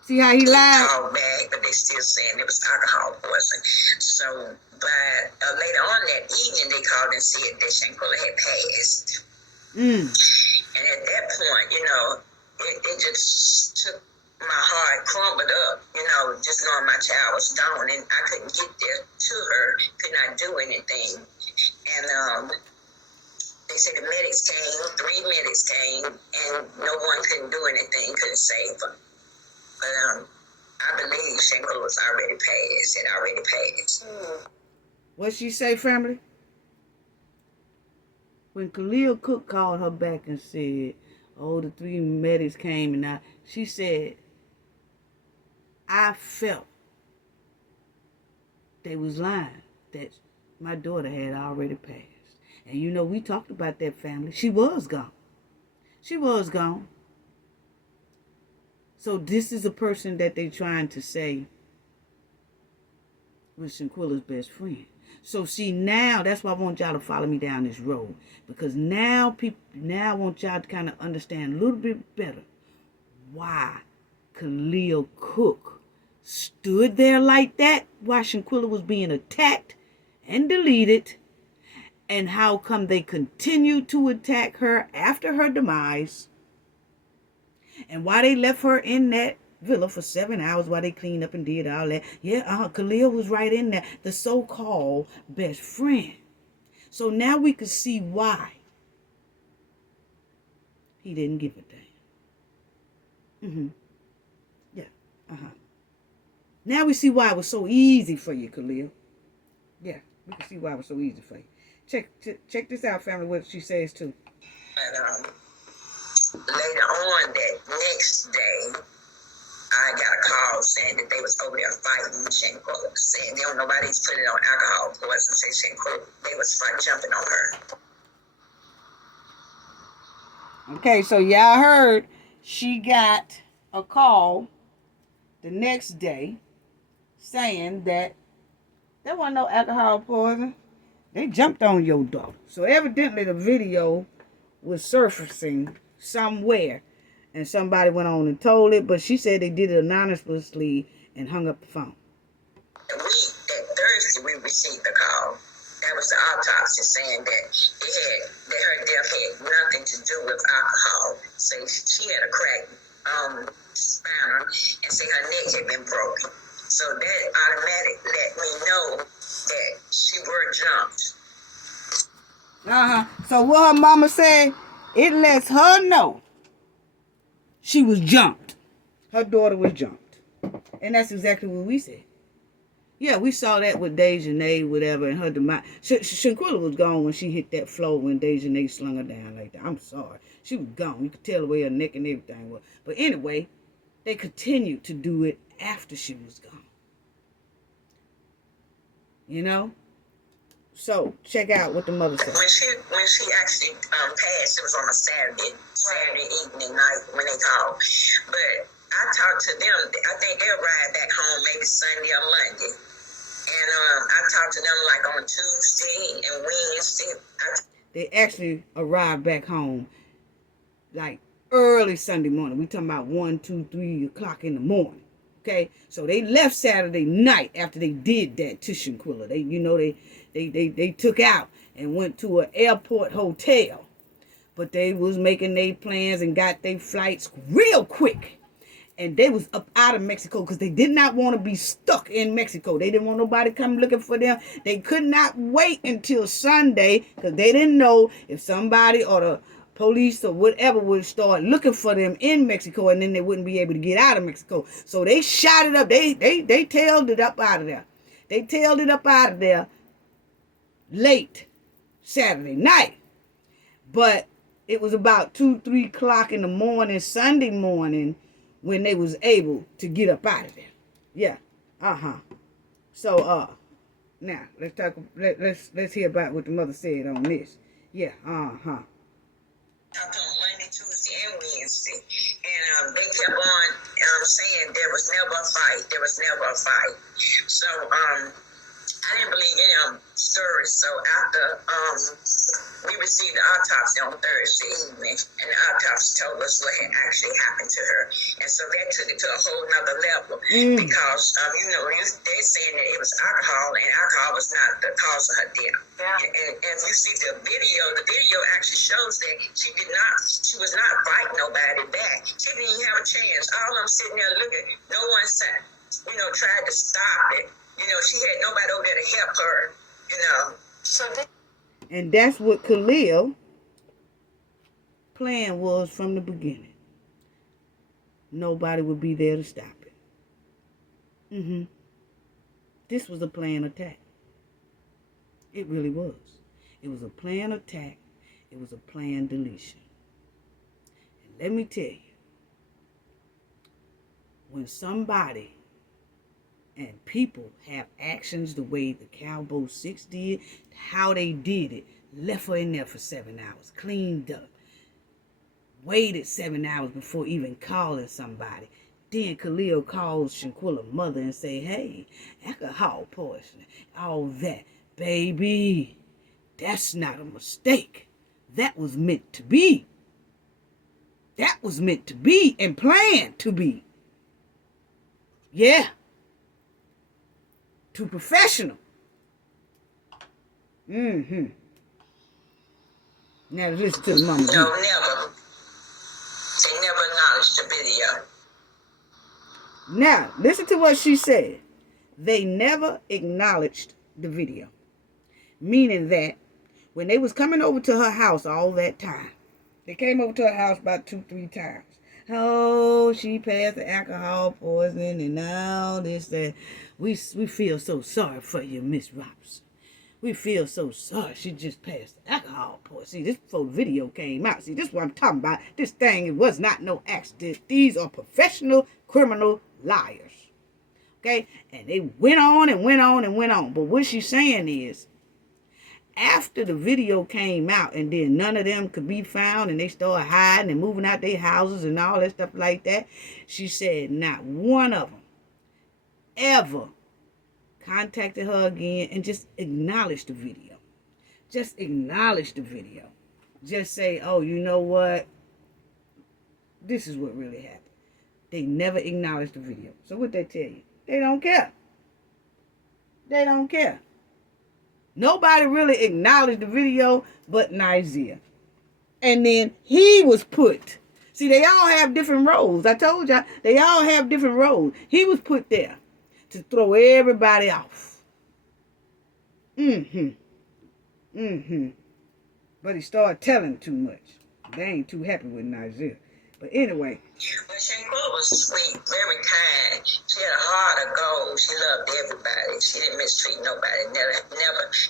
See how he lied? They called back, but they still saying it was alcohol poison. So, but later on that evening, they called and said that Shanquella had passed. And at that point, you know, it just took my heart, crumbled up, you know, just knowing my child was gone, and I couldn't get there to her, could not do anything. And they said the medics came, 3 medics came, and no one couldn't do anything, couldn't save her. But I believe Shanquella was already passed, had already passed. What'd she say, family? When Khalil Cooke called her back and said, oh, the 3 medics came, and she said, I felt they was lying, that my daughter had already passed. And you know, we talked about that, family. She was gone. She was gone. So this is a person that they trying to say was Shanquella's best friend. So see, now that's why I want y'all to follow me down this road, because now I want y'all to kind of understand a little bit better why Khalil Cooke stood there like that while Shanquella was being attacked and deleted, and how come they continued to attack her after her demise, and why they left her in that villa for 7 hours while they cleaned up and did all that. Yeah, Khalil was right in there, the so-called best friend. So now we could see why he didn't give a damn. Yeah, Now we see why it was so easy for you, Khalil. Yeah, we can see why it was so easy for you. Check this out, family, what she says too. And later on that next day, I got a call saying that they was over there fighting Shanquella, saying they don't nobody's putting on alcohol poison, say Shanquella, they was jumping on her. Okay, so y'all heard she got a call the next day saying that there wasn't no alcohol poison. They jumped on your daughter. So evidently the video was surfacing somewhere, and somebody went on and told it, but she said they did it anonymously and hung up the phone. That Thursday, we received the call. That was the autopsy saying that her death had nothing to do with alcohol. So she had a cracked spinal, and say her neck had been broken. So that automatically let me know that she broke So what her mama said, it lets her know she was jumped. Her daughter was jumped. And that's exactly what we said. Yeah, we saw that with Dejanay, whatever, and her demise. Shanquella was gone when she hit that floor when Dejanay slung her down like that. I'm sorry. She was gone. You could tell the way her neck and everything was. But anyway, they continued to do it after she was gone. You know? So, check out what the mother said. When she actually passed, it was on a Saturday evening night when they called. But I talked to them. I think they'll ride back home maybe Sunday or Monday. And I talked to them like on Tuesday and Wednesday. They actually arrived back home like early Sunday morning. We talking about 1, 2, 3 o'clock in the morning. Okay, so they left Saturday night after they did that to Shanquella. They took out and went to an airport hotel, but they was making their plans and got their flights real quick. And they was up out of Mexico because they did not want to be stuck in Mexico. They didn't want nobody come looking for them. They could not wait until Sunday because they didn't know if somebody or the police or whatever would start looking for them in Mexico, and then they wouldn't be able to get out of Mexico. So they shot it up. They tailed it up out of there. They tailed it up out of there late Saturday night. But it was about 2, 3 o'clock in the morning, Sunday morning, when they was able to get up out of there. Yeah. So now let's hear about what the mother said on this. Yeah. On Monday, Tuesday, and Wednesday. And they kept on saying there was never a fight. There was never a fight. So I didn't believe any of them stories. So after we received the autopsy on Thursday evening, and the autopsy told us what had actually happened to her. And so that took it to a whole nother level because, they're saying that it was alcohol, and alcohol was not the cause of her death. Yeah. And if you see the video actually shows that she was not fighting nobody back. She didn't even have a chance. All of them sitting there looking. No one said, tried to stop it. She had nobody over there to help her, And that's what Khalil plan was from the beginning. Nobody would be there to stop it. This was a planned attack. It really was. It was a planned attack. It was a planned deletion. And let me tell you, when somebody and people have actions the way the Cabo 6 did, how they did it, left her in there for 7 hours, cleaned up, waited 7 hours before even calling somebody. Then Khalil calls Shanquella's mother and say, hey, alcohol poisoning, all that. Baby, that's not a mistake. That was meant to be. That was meant to be and planned to be. Yeah. Too professional. Now listen to the mama. No, never. They never acknowledged the video. Now, listen to what she said. They never acknowledged the video. Meaning that when they was coming over to her house all that time, they came over to her house about 2, 3 times. Oh, she passed the alcohol poisoning and all this, that. We feel so sorry for you, Miss Robinson. We feel so sorry. She just passed the alcohol poisoning. See, this before the video came out. See, this is what I'm talking about. This thing, it was not no accident. These are professional criminal liars. Okay? And they went on and went on and went on. But what she's saying is, after the video came out and then none of them could be found and they started hiding and moving out their houses and all that stuff like that, she said not one of them ever contacted her again and just acknowledged the video. Just acknowledge the video. Just say, oh, you know what? This is what really happened. They never acknowledged the video. So what they tell you? They don't care. They don't care. Nobody really acknowledged the video but Nizia. And then he was put. See, they all have different roles. I told y'all, they all have different roles. He was put there to throw everybody off. But he started telling too much. They ain't too happy with Nigeria. But anyway. Well, Shanquella was sweet, very kind. She had a heart of gold. She loved everybody. She didn't mistreat nobody. Never,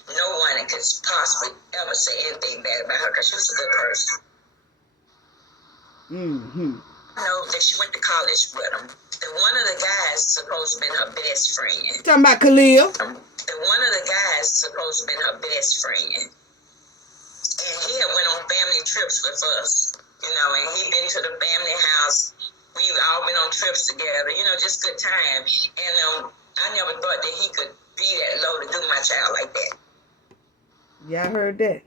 no one could possibly ever say anything bad about her because she was a good person. I know that she went to college with him. And one of the guys supposed to have been her best friend. Talking about Khalil? And one of the guys supposed to have been her best friend. And he had went on family trips with us, you know, and he'd been to the family house. We've all been on trips together, you know, just good time. And I never thought that he could be that low to do my child like that. Y'all heard that?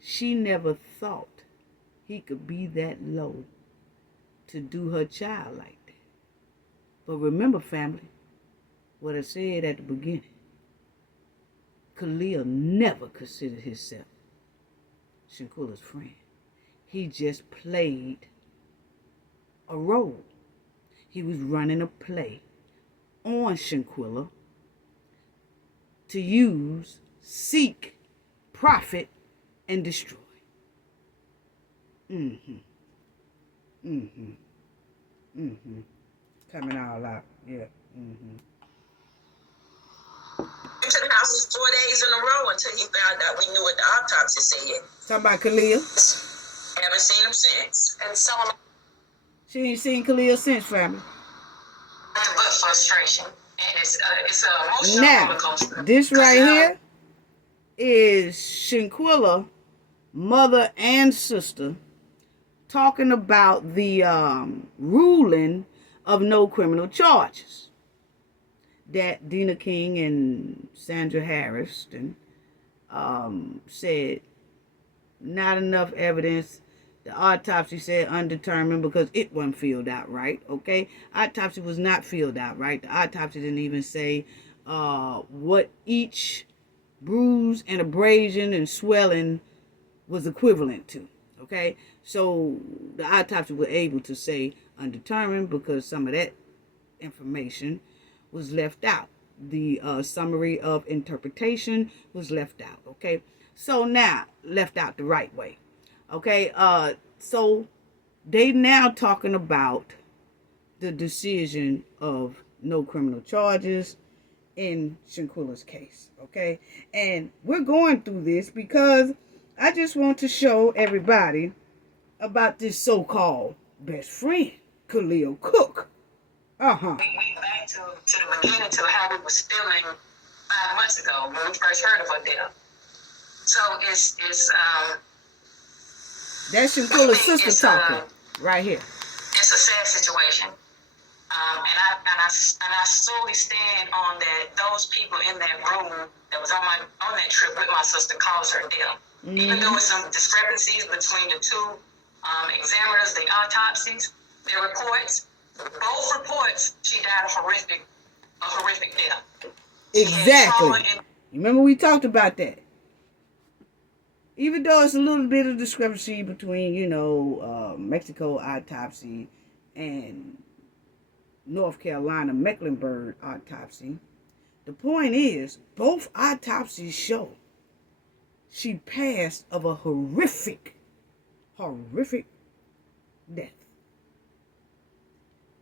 She never thought he could be that low to do her child like that. But remember, family, what I said at the beginning. Khalil never considered himself Shanquella's friend. He just played a role. He was running a play on Shanquella to use, seek, profit, and destroy. Coming all out. Yeah. To the house 4 days in a row until he found out we knew what the autopsy said. Talking about Khalil? Haven't seen him since. And so she ain't seen Khalil since, family. But frustration. And it's an emotional roller coaster. Now, this right here is Shanquella, mother and sister, talking about the ruling of no criminal charges that Dina King and Sandra Harrison said not enough evidence. The autopsy said undetermined because it wasn't filled out right, okay? Autopsy was not filled out right. The autopsy didn't even say what each bruise and abrasion and swelling was equivalent to, okay? So the autopsy was able to say undetermined because some of that information was left out. The summary of interpretation was left out, okay? So now, left out the right way, okay? So they now talking about the decision of no criminal charges in Shanquella's case, okay? And we're going through this because I just want to show everybody about this so-called best friend, Khalil Cooke. We back to the beginning to how we was feeling 5 months ago when we first heard of her death. So it's that's Shanquella's sister talking right here. It's a sad situation, and I solely stand on that. Those people in that room that was on that trip with my sister caused her death. Even though there's some discrepancies between the two examiners, the autopsies, their reports. Both reports, she died a horrific death. Exactly. Remember we talked about that. Even though it's a little bit of discrepancy between, Mexico autopsy and North Carolina Mecklenburg autopsy, the point is both autopsies show she passed of a horrific death.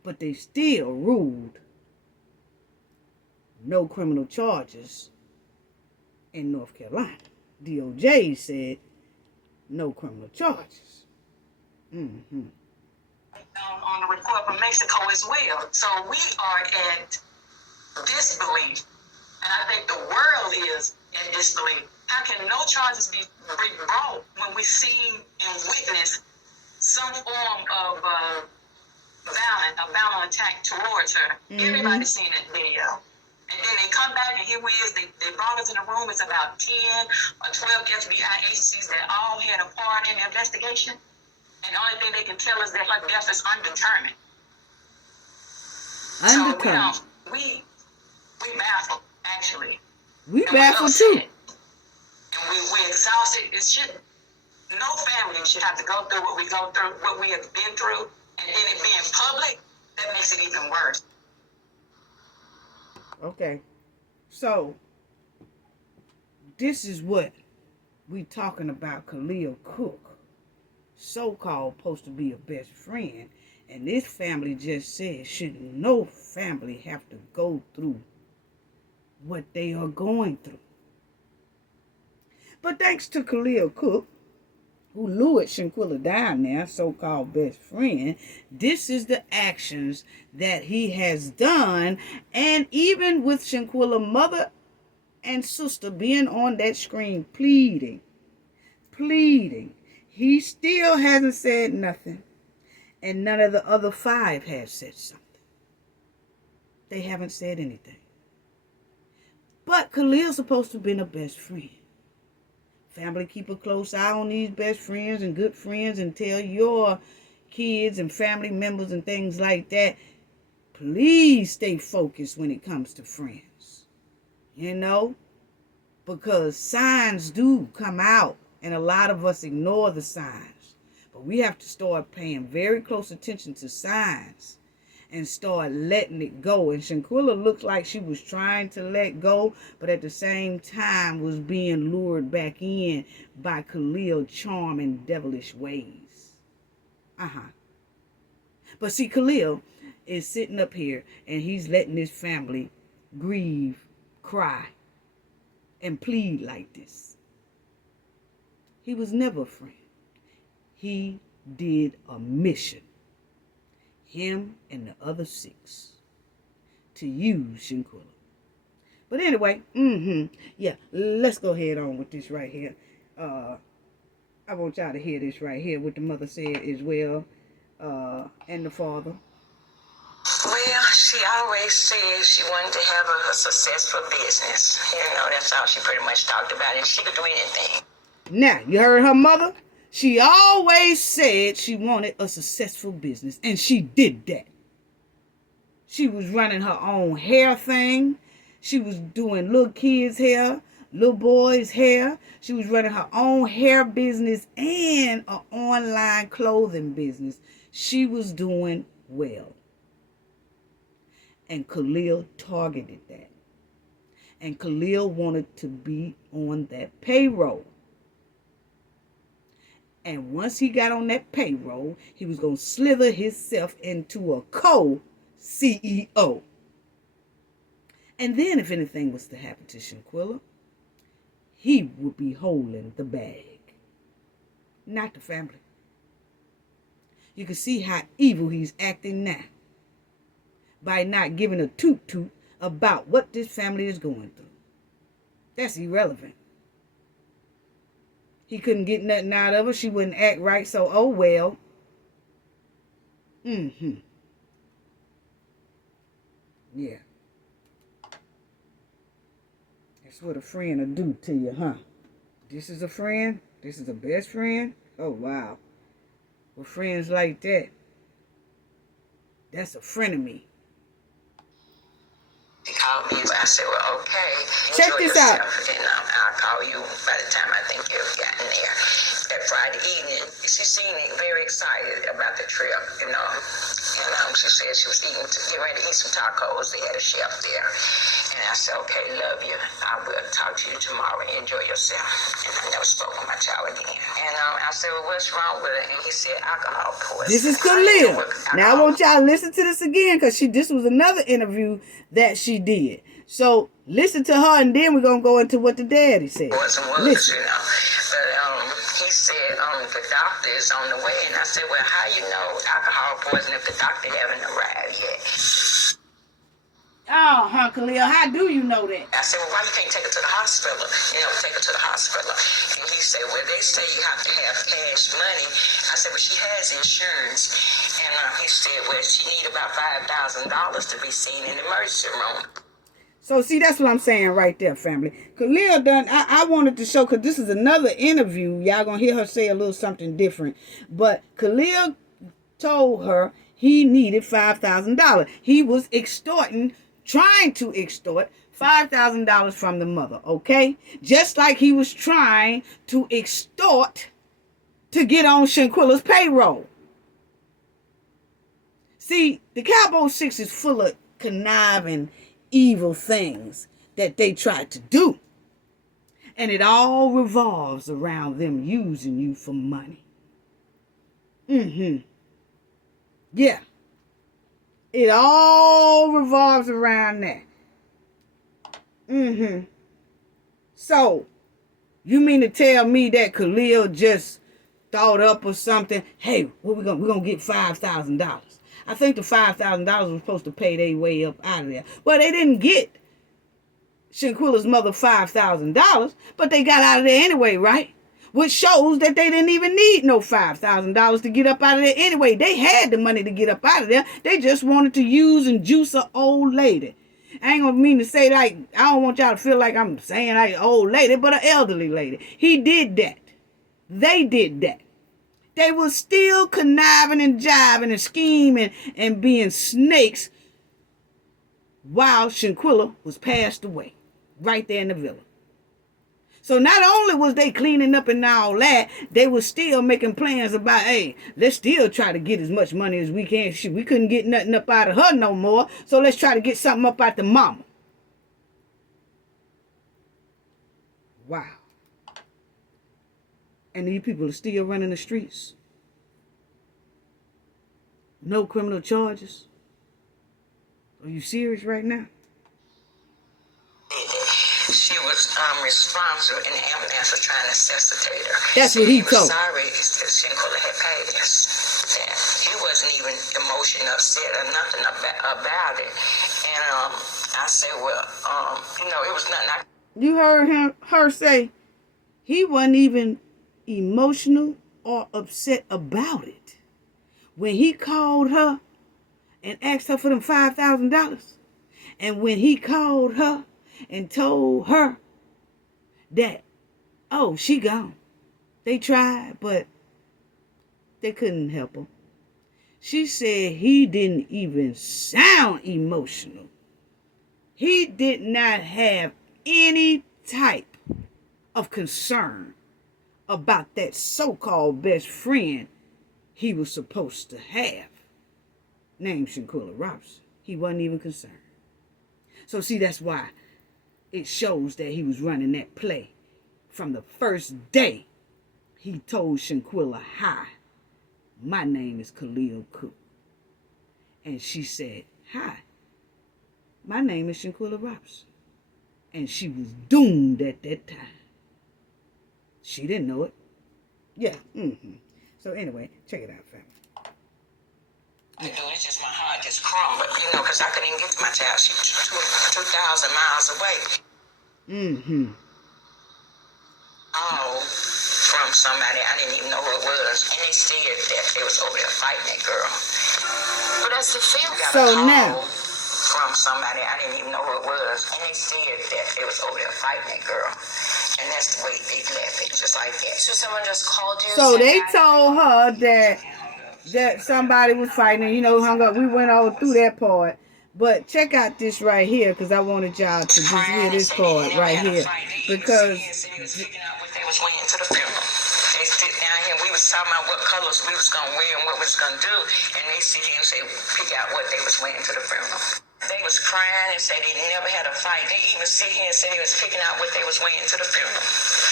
But they still ruled no criminal charges in North Carolina. DOJ said no criminal charges. On the report from Mexico as well. So we are at disbelief. And I think the world is at disbelief. How can no charges be brought when we see and witness some form of violent attack towards her? Everybody's seen that video. And then they come back and here we is, they brought us in a room. It's about 10 or 12 FBI agencies that all had a part in the investigation. And the only thing they can tell us that her death is undetermined. Undetermined. So we baffled, actually. We baffled too. And we exhausted. No family should have to go through what we go through, what we have been through. And then it being public, that makes it even worse. Okay. So, this is what We talking about Khalil Cooke, so-called supposed to be a best friend. And this family just said, should no family have to go through what they are going through? But thanks to Khalil Cooke, who lured Shanquella down there, so-called best friend, this is the actions that he has done. And even with Shanquella's mother and sister being on that screen pleading, he still hasn't said nothing. And none of the other 5 have said something. They haven't said anything. But Khalil's supposed to have been a best friend. Family, keep a close eye on these best friends and good friends, and tell your kids and family members and things like that, please stay focused when it comes to friends. You know? Because signs do come out, and a lot of us ignore the signs. But we have to start paying very close attention to signs and start letting it go. And Shanquella looked like she was trying to let go, but at the same time was being lured back in by Khalil's charm and devilish ways. But see, Khalil is sitting up here and he's letting his family grieve, cry, and plead like this. He was never a friend. He did a mission, him and the other 6, to use Shanquella. But anyway, yeah, let's go ahead on with this right here. I want y'all to hear this right here, what the mother said as well, and the father. Well, she always said she wanted to have a successful business. You know, that's all she pretty much talked about, and she could do anything. Now, you heard her mother? She always said she wanted a successful business, and she did that. She was running her own hair thing. She was doing little kids' hair, little boys' hair. She was running her own hair business and an online clothing business. She was doing well. And Khalil targeted that. And Khalil wanted to be on that payroll. And once he got on that payroll, he was going to slither himself into a co-CEO. And then if anything was to happen to Shanquella, he would be holding the bag, not the family. You can see how evil he's acting now by not giving a toot about what this family is going through. That's irrelevant. He couldn't get nothing out of her. She wouldn't act right, so oh well. Yeah. That's what a friend will do to you, huh? This is a friend? This is a best friend? Oh, wow. With friends like that, that's a frenemy. He called me. I said, well, okay. Check this out. And I'll call you by the time I think you've gotten there. That Friday evening, she seemed very excited about the trip, you know. And she said she was getting ready to eat some tacos. They had a chef there. And I said, okay, love you. I will talk to you tomorrow. Enjoy yourself. And I never spoke with my child again. And I said, well, what's wrong with it? And he said, alcohol poisoning. This is Khalil. Now I want y'all to listen to this again, because this was another interview that she did. So listen to her, and then we're going to go into what the daddy said. Listen. You know. But he said, the doctor is on the way. And I said, well, how you know alcohol poisoning if the doctor haven't arrived yet? Oh, Khalil, how do you know that? I said, well, why you can't take her to the hospital? You know, take her to the hospital. And he said, well, they say you have to have cash money. I said, well, she has insurance. And he said, well, she need about $5,000 to be seen in the emergency room. So, see, that's what I'm saying right there, family. Khalil done, I wanted to show, because this is another interview. Y'all going to hear her say a little something different. But Khalil told her he needed $5,000. He was trying to extort $5,000 from the mother, okay? Just like he was trying to extort to get on Shanquella's payroll. See, the Cabo 6 is full of conniving, evil things that they tried to do. And it all revolves around them using you for money. Yeah. It all revolves around that. So, you mean to tell me that Khalil just thought up or something? Hey, what we're gonna get $5,000. I think the $5,000 was supposed to pay their way up out of there. Well, they didn't get Shanquella's mother $5,000, but they got out of there anyway, right? Which shows that they didn't even need no $5,000 to get up out of there anyway. They had the money to get up out of there. They just wanted to use and juice an old lady. I ain't gonna mean to say like, I don't want y'all to feel like I'm saying like an old lady, but an elderly lady. He did that. They did that. They were still conniving and jiving and scheming and being snakes while Shanquella was passed away right there in the villa. So not only was they cleaning up and all that, they were still making plans about, hey, let's still try to get as much money as we can. Shit, we couldn't get nothing up out of her no more, so let's try to get something up out the mama. Wow. And these people are still running the streets. No criminal charges. Are you serious right now? She was responsible, and the ambulance was trying to resuscitate her. That's what he told. Sorry that Shanquella had passed. He wasn't even emotionally upset or nothing about it. And I said, well, it was nothing. You heard her say he wasn't even emotional or upset about it. When he called her and asked her for them $5,000, and when he called her and told her that, oh, she gone. They tried, but they couldn't help her. She said he didn't even sound emotional. He did not have any type of concern about that so-called best friend he was supposed to have, named Shanquella Robinson. He wasn't even concerned. So see, that's why it shows that he was running that play from the first day he told Shanquella, hi, my name is Khalil Cooke. And she said, hi, my name is Shanquella Robinson. And she was doomed at that time. She didn't know it. Yeah. So anyway, check it out, family. It's just my heart just crumbled, because I couldn't even get to my child. She was 2,000 miles away. Oh, from somebody I didn't even know who it was. And they said that they was over there fighting that girl. But that's the feeling. So now, from somebody I didn't even know who it was. And they said that they was over there fighting that girl. And that's the way they left it, just like that. So someone just called you? So they told her that somebody was fighting and, hung up. We went all through that part. But check out this right here, because I wanted y'all to just hear this part right here. Because they was waiting to the funeral. They sit down here, we was talking about what colors we was going to wear and what we was going to do. And they sit here and say, pick out what they was wearing to the funeral. They was crying and said they never had a fight. They even sit here and say they was picking out what they was wearing to the funeral.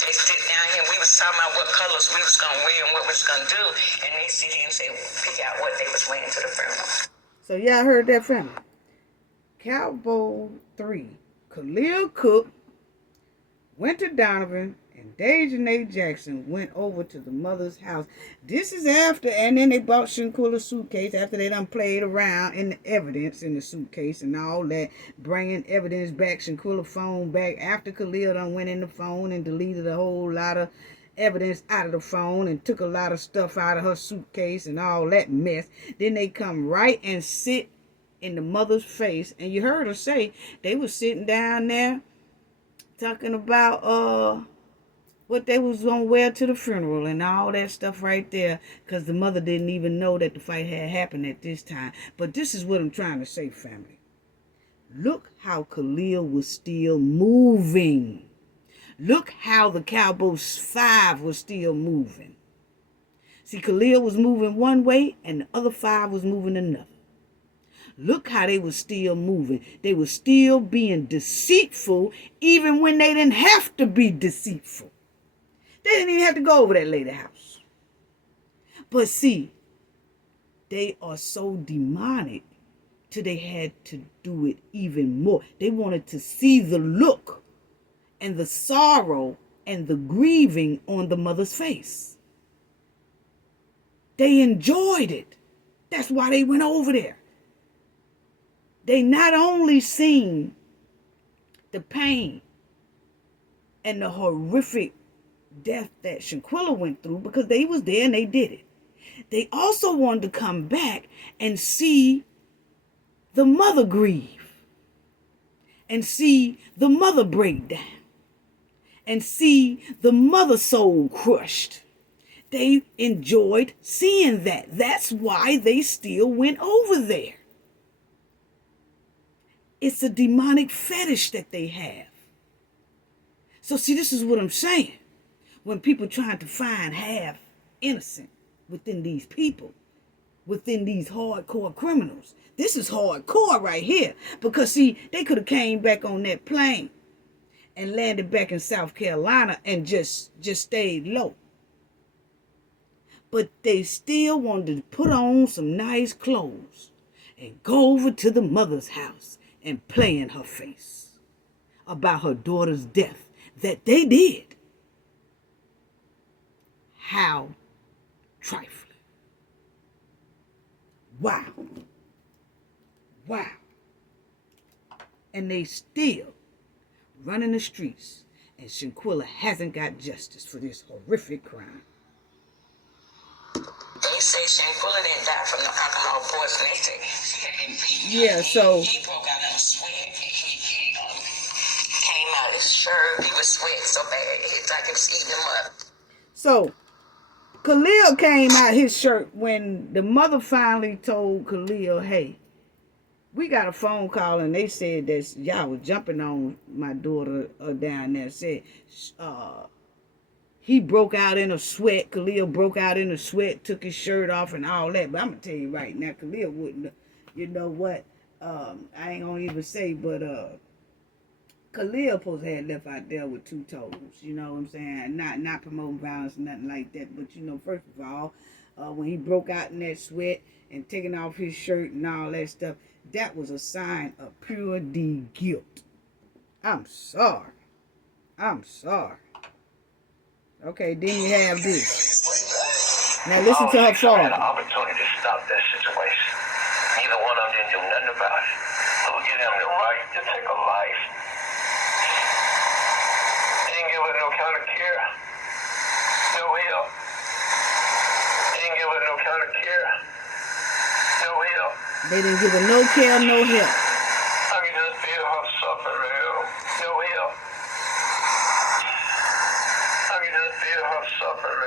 They sit down here, we was talking about what colors we was going to wear and what we was going to do. And they sit here and say, pick out what they was wearing to the funeral. So y'all heard that, family. Cabo 3, Khalil Cooke went to Donovan, and Dejanay Jackson went over to the mother's house. This is after, and then they bought Shanquella's suitcase after they done played around in the evidence in the suitcase and all that, bringing evidence back, Shanquella's phone back after Khalil done went in the phone and deleted a whole lot of evidence out of the phone and took a lot of stuff out of her suitcase and all that mess. Then they come right and sit in the mother's face, and you heard her say they was sitting down there talking about what they was gonna wear to the funeral and all that stuff right there, because the mother didn't even know that the fight had happened at this time. But this is what I'm trying to say, family. Look how Khalil was still moving. Look how the Cowboys 5 was still moving. See, Khalil was moving one way and the other 5 was moving another. Look how they were still moving. They were still being deceitful even when they didn't have to be deceitful. They didn't even have to go over that lady house. But see, they are so demonic till they had to do it even more. They wanted to see the look and the sorrow and the grieving on the mother's face. They enjoyed it. That's why they went over there. They not only seen the pain and the horrific death that Shanquella went through, because they was there and they did it. They also wanted to come back and see the mother grieve, and see the mother break down, and see the mother soul crushed. They enjoyed seeing that. That's why they still went over there. It's a demonic fetish that they have. So see, this is what I'm saying. When people trying to find half innocent within these people, within these hardcore criminals, this is hardcore right here. Because see, they could have came back on that plane and landed back in South Carolina and just stayed low. But they still wanted to put on some nice clothes and go over to the mother's house and play in her face about her daughter's death that they did. How trifling. Wow. Wow. And they still running the streets, and Shanquella hasn't got justice for this horrific crime. They say Shanquella didn't die from no alcohol poisoning. They say she had been beaten. Yeah, so he broke out in a sweat. He came out his shirt. He was sweating so bad. It's like it was eating him up. So Khalil came out his shirt when the mother finally told Khalil, hey, we got a phone call and they said that y'all was jumping on my daughter down there. Said he broke out in a sweat. Khalil broke out in a sweat, took his shirt off and all that. But I'm going to tell you right now, Khalil wouldn't, you know what, I ain't going to even say, but Khalil supposed to have left out there with two toes, you know what I'm saying? Not promoting violence or nothing like that. But, you know, first of all, when he broke out in that sweat and taking off his shirt and all that stuff, that was a sign of pure guilt. I'm sorry. I'm sorry. Okay, then you have this. Now listen to her father. Had an opportunity to stop that situation. Neither one of them didn't do nothing about it. Who give them the right to take a life? They didn't give her no kind of care, no help. They didn't give her no kind of care, no help. They didn't give her no care, no help. I can just feel her suffering, no help. I can just feel her suffering,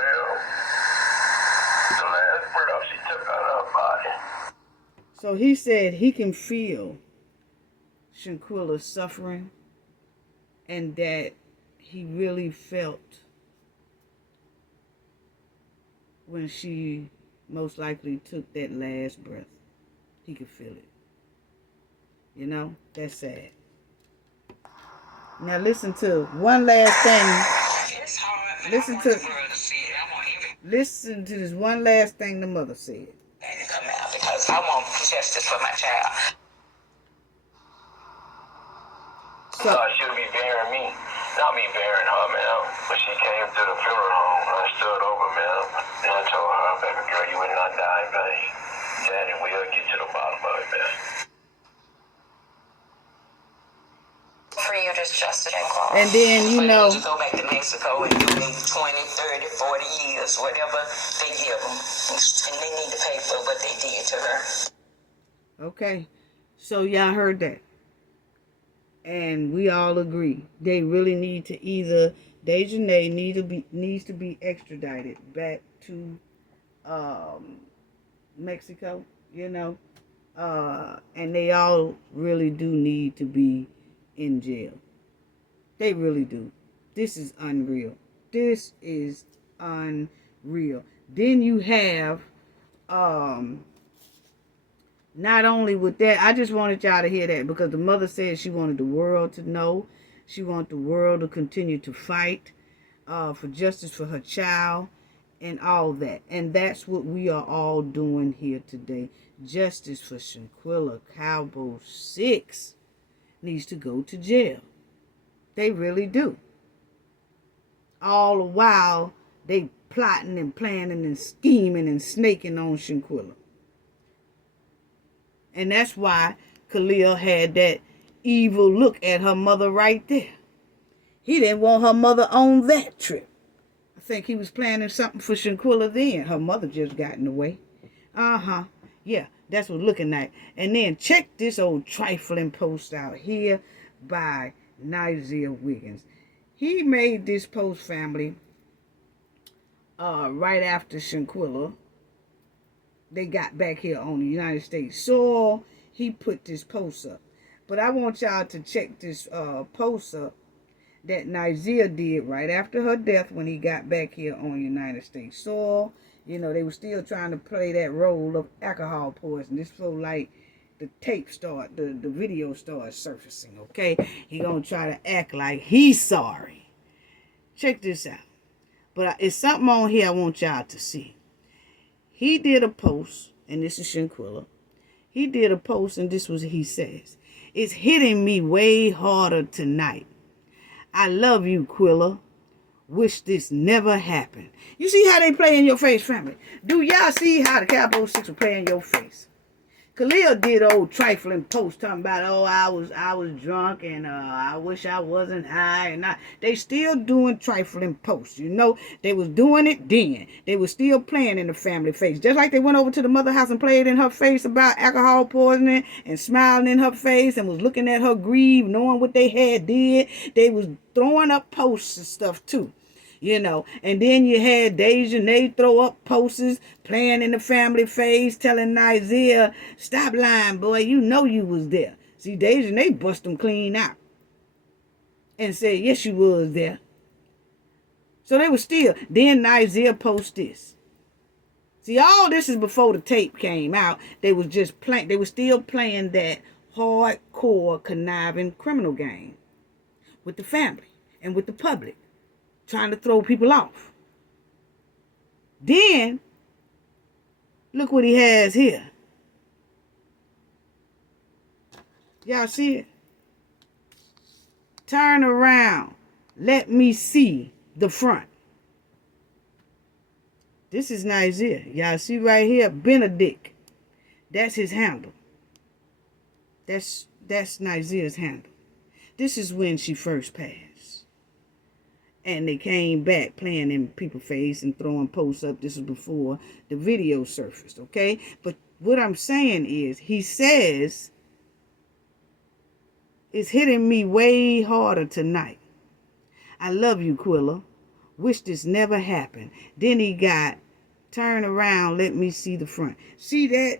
the last breath she took out of her body. So he said he can feel Shanquella's suffering, and that he really felt when she most likely took that last breath. He could feel it. You know, that's sad. Now listen to one last thing. It's hard. Listen to this one last thing the mother said. Come out because I want justice for my child. So she'll be burying me, not me burying her, man. But she came to the funeral home, and I stood over, man. And I told her, baby girl, you would not die in vain. Daddy will get to the bottom of it, man. For you, just justice. And then, you know, to go back to Mexico and do 20, 30, 40 years, whatever they give them. And they need to pay for what they did to her. Okay. So y'all heard that. And we all agree. They really need to either, Dejanay needs to be extradited back to Mexico, you know. And they all really do need to be in jail. They really do. This is unreal. This is unreal. Then you have Not only with that, I just wanted y'all to hear that because the mother said she wanted the world to know. She wanted the world to continue to fight for justice for her child and all that. And that's what we are all doing here today. Justice for Shanquella. Cabo 6 needs to go to jail. They really do. All the while, they plotting and planning and scheming and snaking on Shanquella. And that's why Khalil had that evil look at her mother right there. He didn't want her mother on that trip. I think he was planning something for Shanquella then. Her mother just got in the way. Uh-huh. Yeah, that's what looking like. And then check this old trifling post out here by Isaiah Wiggins. He made this post, family, right after Shanquella. They got back here on the United States soil. He put this post up. But I want y'all to check this post up that Isaiah did right after her death when he got back here on United States soil. You know, they were still trying to play that role of alcohol poison. This felt like the the video started surfacing, okay? He gonna try to act like he's sorry. Check this out. But it's something on here I want y'all to see. He did a post, and this is Shanquella. He did a post, and this was what he says. It's hitting me way harder tonight. I love you, Quilla. Wish this never happened. You see how they play in your face, family? Do y'all see how the Cabo 6 will play in your face? Khalil did old trifling post talking about, oh, I was drunk and I wish I wasn't high. And they still doing trifling posts, you know. They was doing it then. They was still playing in the family face. Just like they went over to the mother house and played in her face about alcohol poisoning and smiling in her face and was looking at her grieve, knowing what they had did. They was throwing up posts and stuff too. You know, and then you had Deja and they throw up posters playing in the family face, telling Isaiah, stop lying, boy, you know you was there. See, Deja and they bust them clean out and said, yes, you was there. So they were still, then Isaiah post this. See, all this is before the tape came out. They was just playing, they were still playing that hardcore conniving criminal game with the family and with the public, trying to throw people off. Then, look what he has here. Y'all see it? Turn around. Let me see the front. This is Isaiah. Y'all see right here? Benedict. That's his handle. That's Isaiah's handle. This is when she first passed. And they came back playing in people's face and throwing posts up. This was before the video surfaced, okay? But what I'm saying is, he says, it's hitting me way harder tonight. I love you, Quilla. Wish this never happened. Then he got, turn around, let me see the front. See that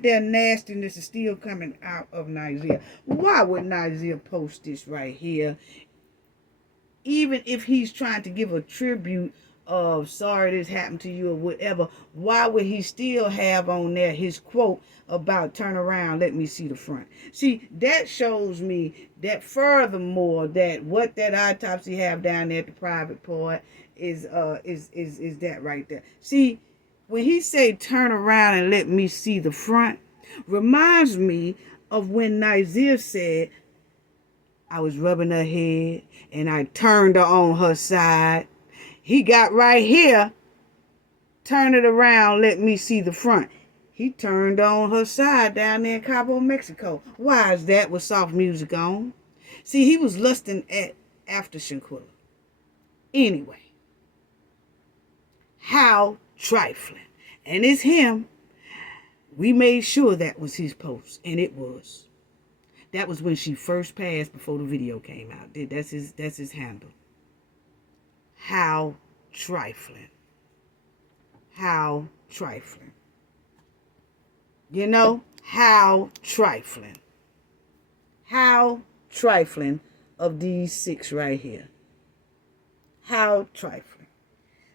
their nastiness is still coming out of Isaiah. Why would Isaiah post this right here? Even if he's trying to give a tribute of sorry this happened to you or whatever, why would he still have on there his quote about turn around, let me see the front? See, that shows me that furthermore that what that autopsy have down there at the private part is that right there. See, when he say turn around and let me see the front, reminds me of when Isaiah said, I was rubbing her head and I turned her on her side. He got right here, turn it around, let me see the front. He turned on her side down there in Cabo, Mexico. Why is that with soft music on? See, he was lusting after Shanquella. Anyway, how trifling. And it's him. We made sure that was his post, and it was. That was when she first passed before the video came out. That's his handle. How trifling. How trifling. You know, how trifling. How trifling of these 6 right here. How trifling.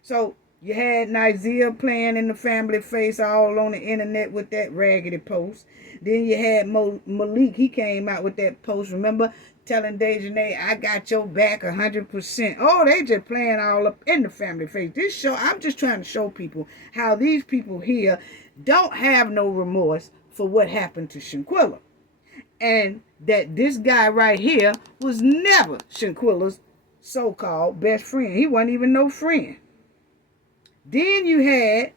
So, You had Nigeria playing in the family face all on the internet with that raggedy post. Then you had Malik. He came out with that post. Remember, telling Dejanay, I got your back 100%. Oh, they just playing all up in the family face. This show, I'm just trying to show people how these people here don't have no remorse for what happened to Shanquella. And that this guy right here was never Shanquella's so-called best friend. He wasn't even no friend. Then you had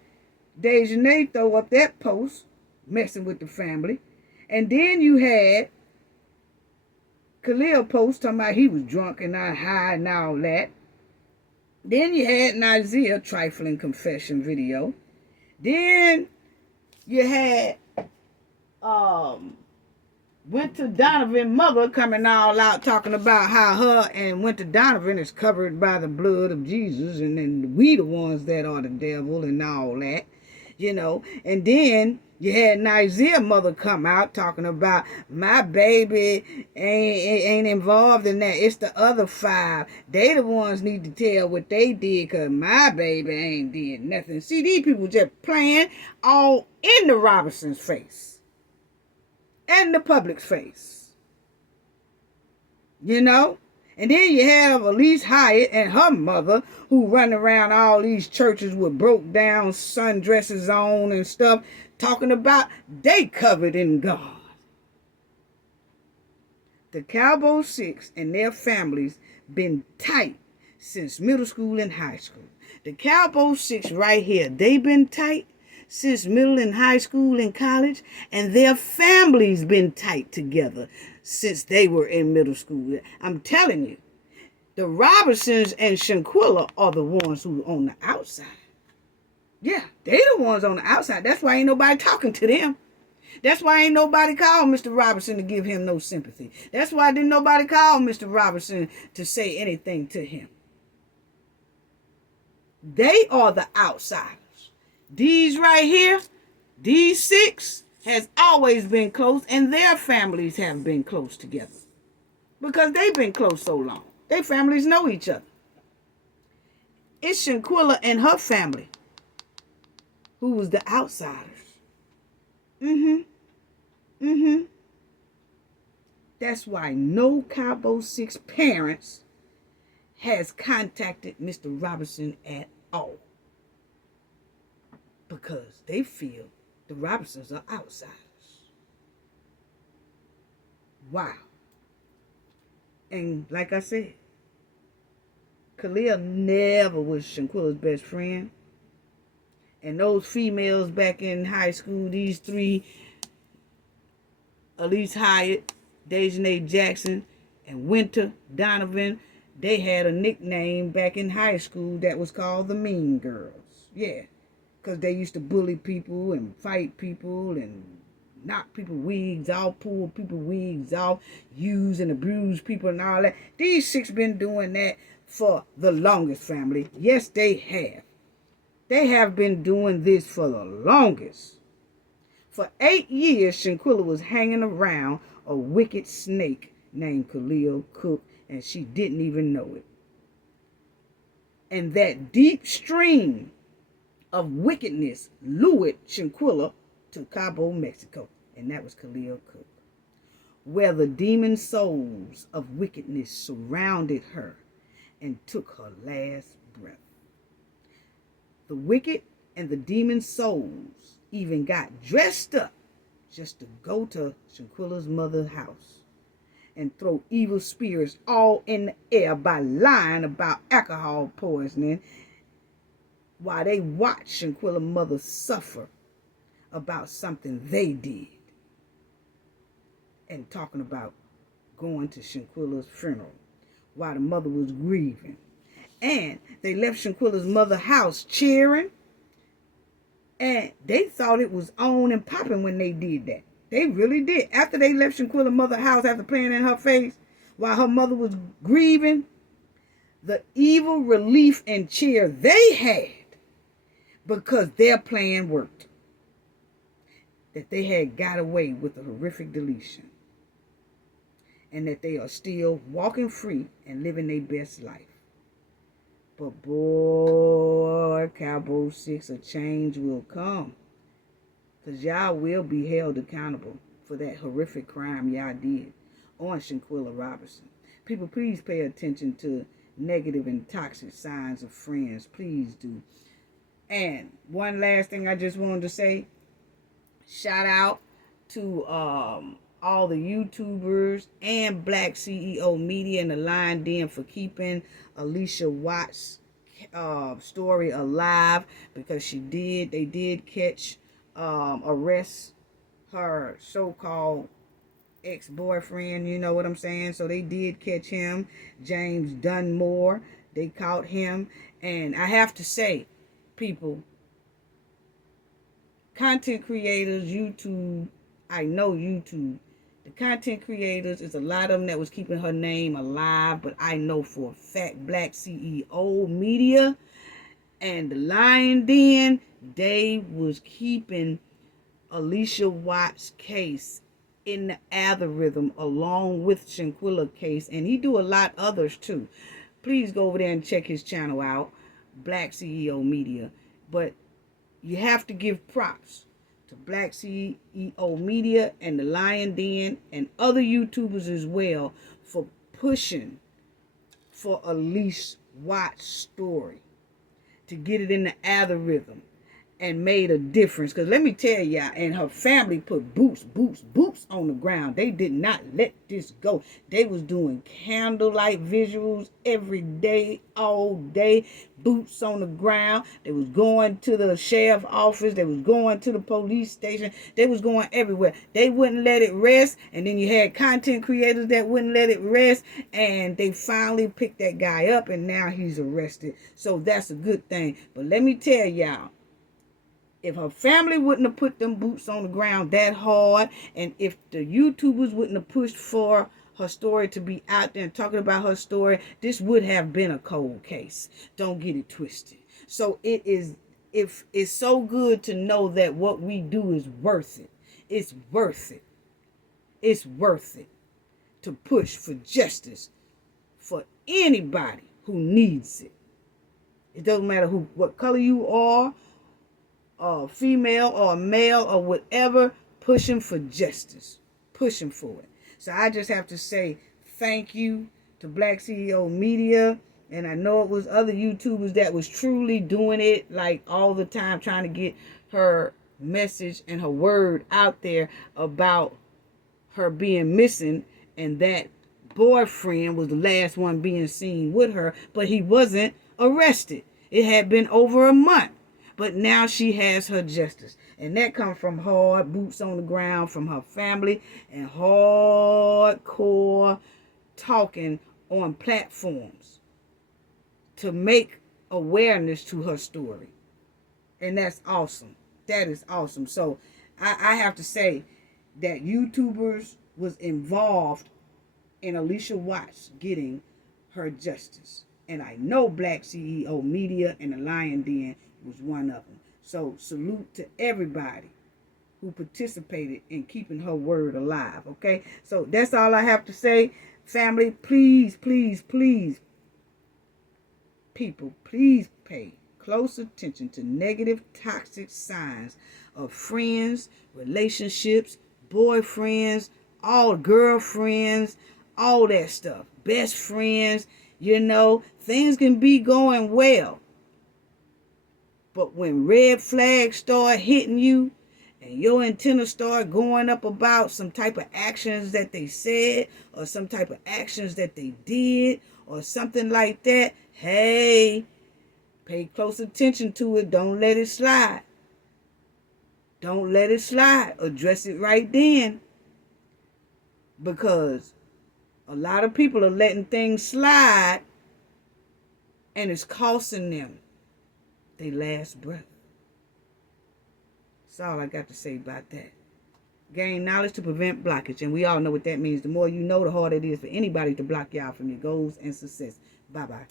Dejanay throw up that post, messing with the family. And then you had Khalil post talking about he was drunk and not high and all that. Then you had Nazir trifling confession video. Then you had Winter Donovan mother coming all out talking about how her and Winter Donovan is covered by the blood of Jesus, and then we the ones that are the devil and all that, you know. And then you had Nazir mother come out talking about my baby ain't involved in that. It's the other 5. They the ones need to tell what they did, because my baby ain't did nothing. See, these people just playing all in the Robinson's face. And the public's face. You know? And then you have Elise Hyatt and her mother, who run around all these churches with broke down sundresses on and stuff, talking about they covered in God. The Cabo 6 and their families been tight since middle school and high school. The Cabo 6 right here, they been tight since middle and high school and college, and their families been tight together since they were in middle school. I'm telling you, the Robinsons and Shanquella are the ones who on the outside. Yeah, they the ones on the outside. That's why ain't nobody talking to them. That's why ain't nobody called Mr. Robinson to give him no sympathy. That's why didn't nobody call Mr. Robinson to say anything to him. They are the outsiders. These right here, these 6 has always been close, and their families have been close together because they've been close so long. Their families know each other. It's Shanquella and her family who was the outsiders. That's why no Cabo 6 parents has contacted Mr. Robinson at all. Because they feel the Robinsons are outsiders. Wow. And like I said, Khalil never was Shanquella's best friend. And those females back in high school, these 3, Elise Hyatt, Dejanay Jackson, and Winter Donovan, they had a nickname back in high school that was called the Mean Girls. Yeah. Because they used to bully people and fight people and knock people wigs off, pull people wigs off, use and abuse people and all that. These 6 been doing that for the longest, family. Yes, they have. They have been doing this for the longest. For 8 years, Shanquella was hanging around a wicked snake named Khalil Cooke, and she didn't even know it. And that deep stream of wickedness lured Shanquella to Cabo, Mexico, and that was Khalil Cooke, where the demon souls of wickedness surrounded her and took her last breath. The wicked and the demon souls even got dressed up just to go to Shanquella's mother's house and throw evil spirits all in the air by lying about alcohol poisoning, while they watched Shanquella's mother suffer about something they did, and talking about going to Shanquella's funeral while the mother was grieving. And they left Shanquella's mother's house cheering, and they thought it was on and popping when they did that. They really did. After they left Shanquella's mother's house, after playing in her face while her mother was grieving, the evil relief and cheer they had, because their plan worked, that they had got away with a horrific deletion, and that they are still walking free and living their best life. But boy, Cabo 6, a change will come. Because y'all will be held accountable for that horrific crime y'all did on Shanquella Robinson. People, please pay attention to negative and toxic signs of friends. Please do. And one last thing I just wanted to say, shout out to all the YouTubers and Black CEO Media and the Lion Den for keeping Alicia Watts' story alive, because they did catch, arrest her so-called ex-boyfriend, you know what I'm saying? So they did catch him, James Dunmore. They caught him. And I have to say, people, content creators, YouTube, I know YouTube, the content creators, is a lot of them that was keeping her name alive, but I know for a fact Black CEO Media and the Lion Den, they was keeping Alicia Watts' case in the algorithm along with Shanquella case, and he do a lot others too. Please go over there and check his channel out, Black CEO Media. But you have to give props to Black CEO Media and the Lion Den and other YouTubers as well for pushing for Alicia Watts' story, to get it in the algorithm, and made a difference. Because let me tell y'all, and her family put boots on the ground. They did not let this go. They was doing candlelight visuals every day, all day, boots on the ground. They was going to the sheriff's office. They was going to the police station. They was going everywhere. They wouldn't let it rest. And then you had content creators that wouldn't let it rest. And they finally picked that guy up, and now he's arrested. So that's a good thing. But let me tell y'all, if her family wouldn't have put them boots on the ground that hard, and if the YouTubers wouldn't have pushed for her story to be out there and talking about her story, this would have been a cold case. Don't get it twisted. So it's so good to know that what we do is worth it. It's worth it. It's worth it to push for justice for anybody who needs it. It doesn't matter what color you are, female or male or whatever, pushing for justice, pushing for it. So I just have to say thank you to Black CEO Media, and I know it was other YouTubers that was truly doing it like all the time, trying to get her message and her word out there about her being missing, and that boyfriend was the last one being seen with her, but he wasn't arrested. It had been over a month. But now she has her justice. And that comes from hard boots on the ground from her family and hardcore talking on platforms to make awareness to her story. And that's awesome. That is awesome. So I have to say that YouTubers was involved in Alicia Watts getting her justice. And I know Black CEO Media and the Lion Den was one of them. So salute to everybody who participated in keeping her word alive. Okay, so that's all I have to say. Family, please, please, please, people, please pay close attention to negative, toxic signs of friends, relationships, boyfriends, all girlfriends, all that stuff, best friends. You know, things can be going well, but when red flags start hitting you and your antenna start going up about some type of actions that they said or some type of actions that they did or something like that, hey, pay close attention to it. Don't let it slide. Don't let it slide. Address it right then. Because a lot of people are letting things slide, and it's costing them their last breath. That's all I got to say about that. Gain knowledge to prevent blockage. And we all know what that means. The more you know, the harder it is for anybody to block y'all from your goals and success. Bye-bye.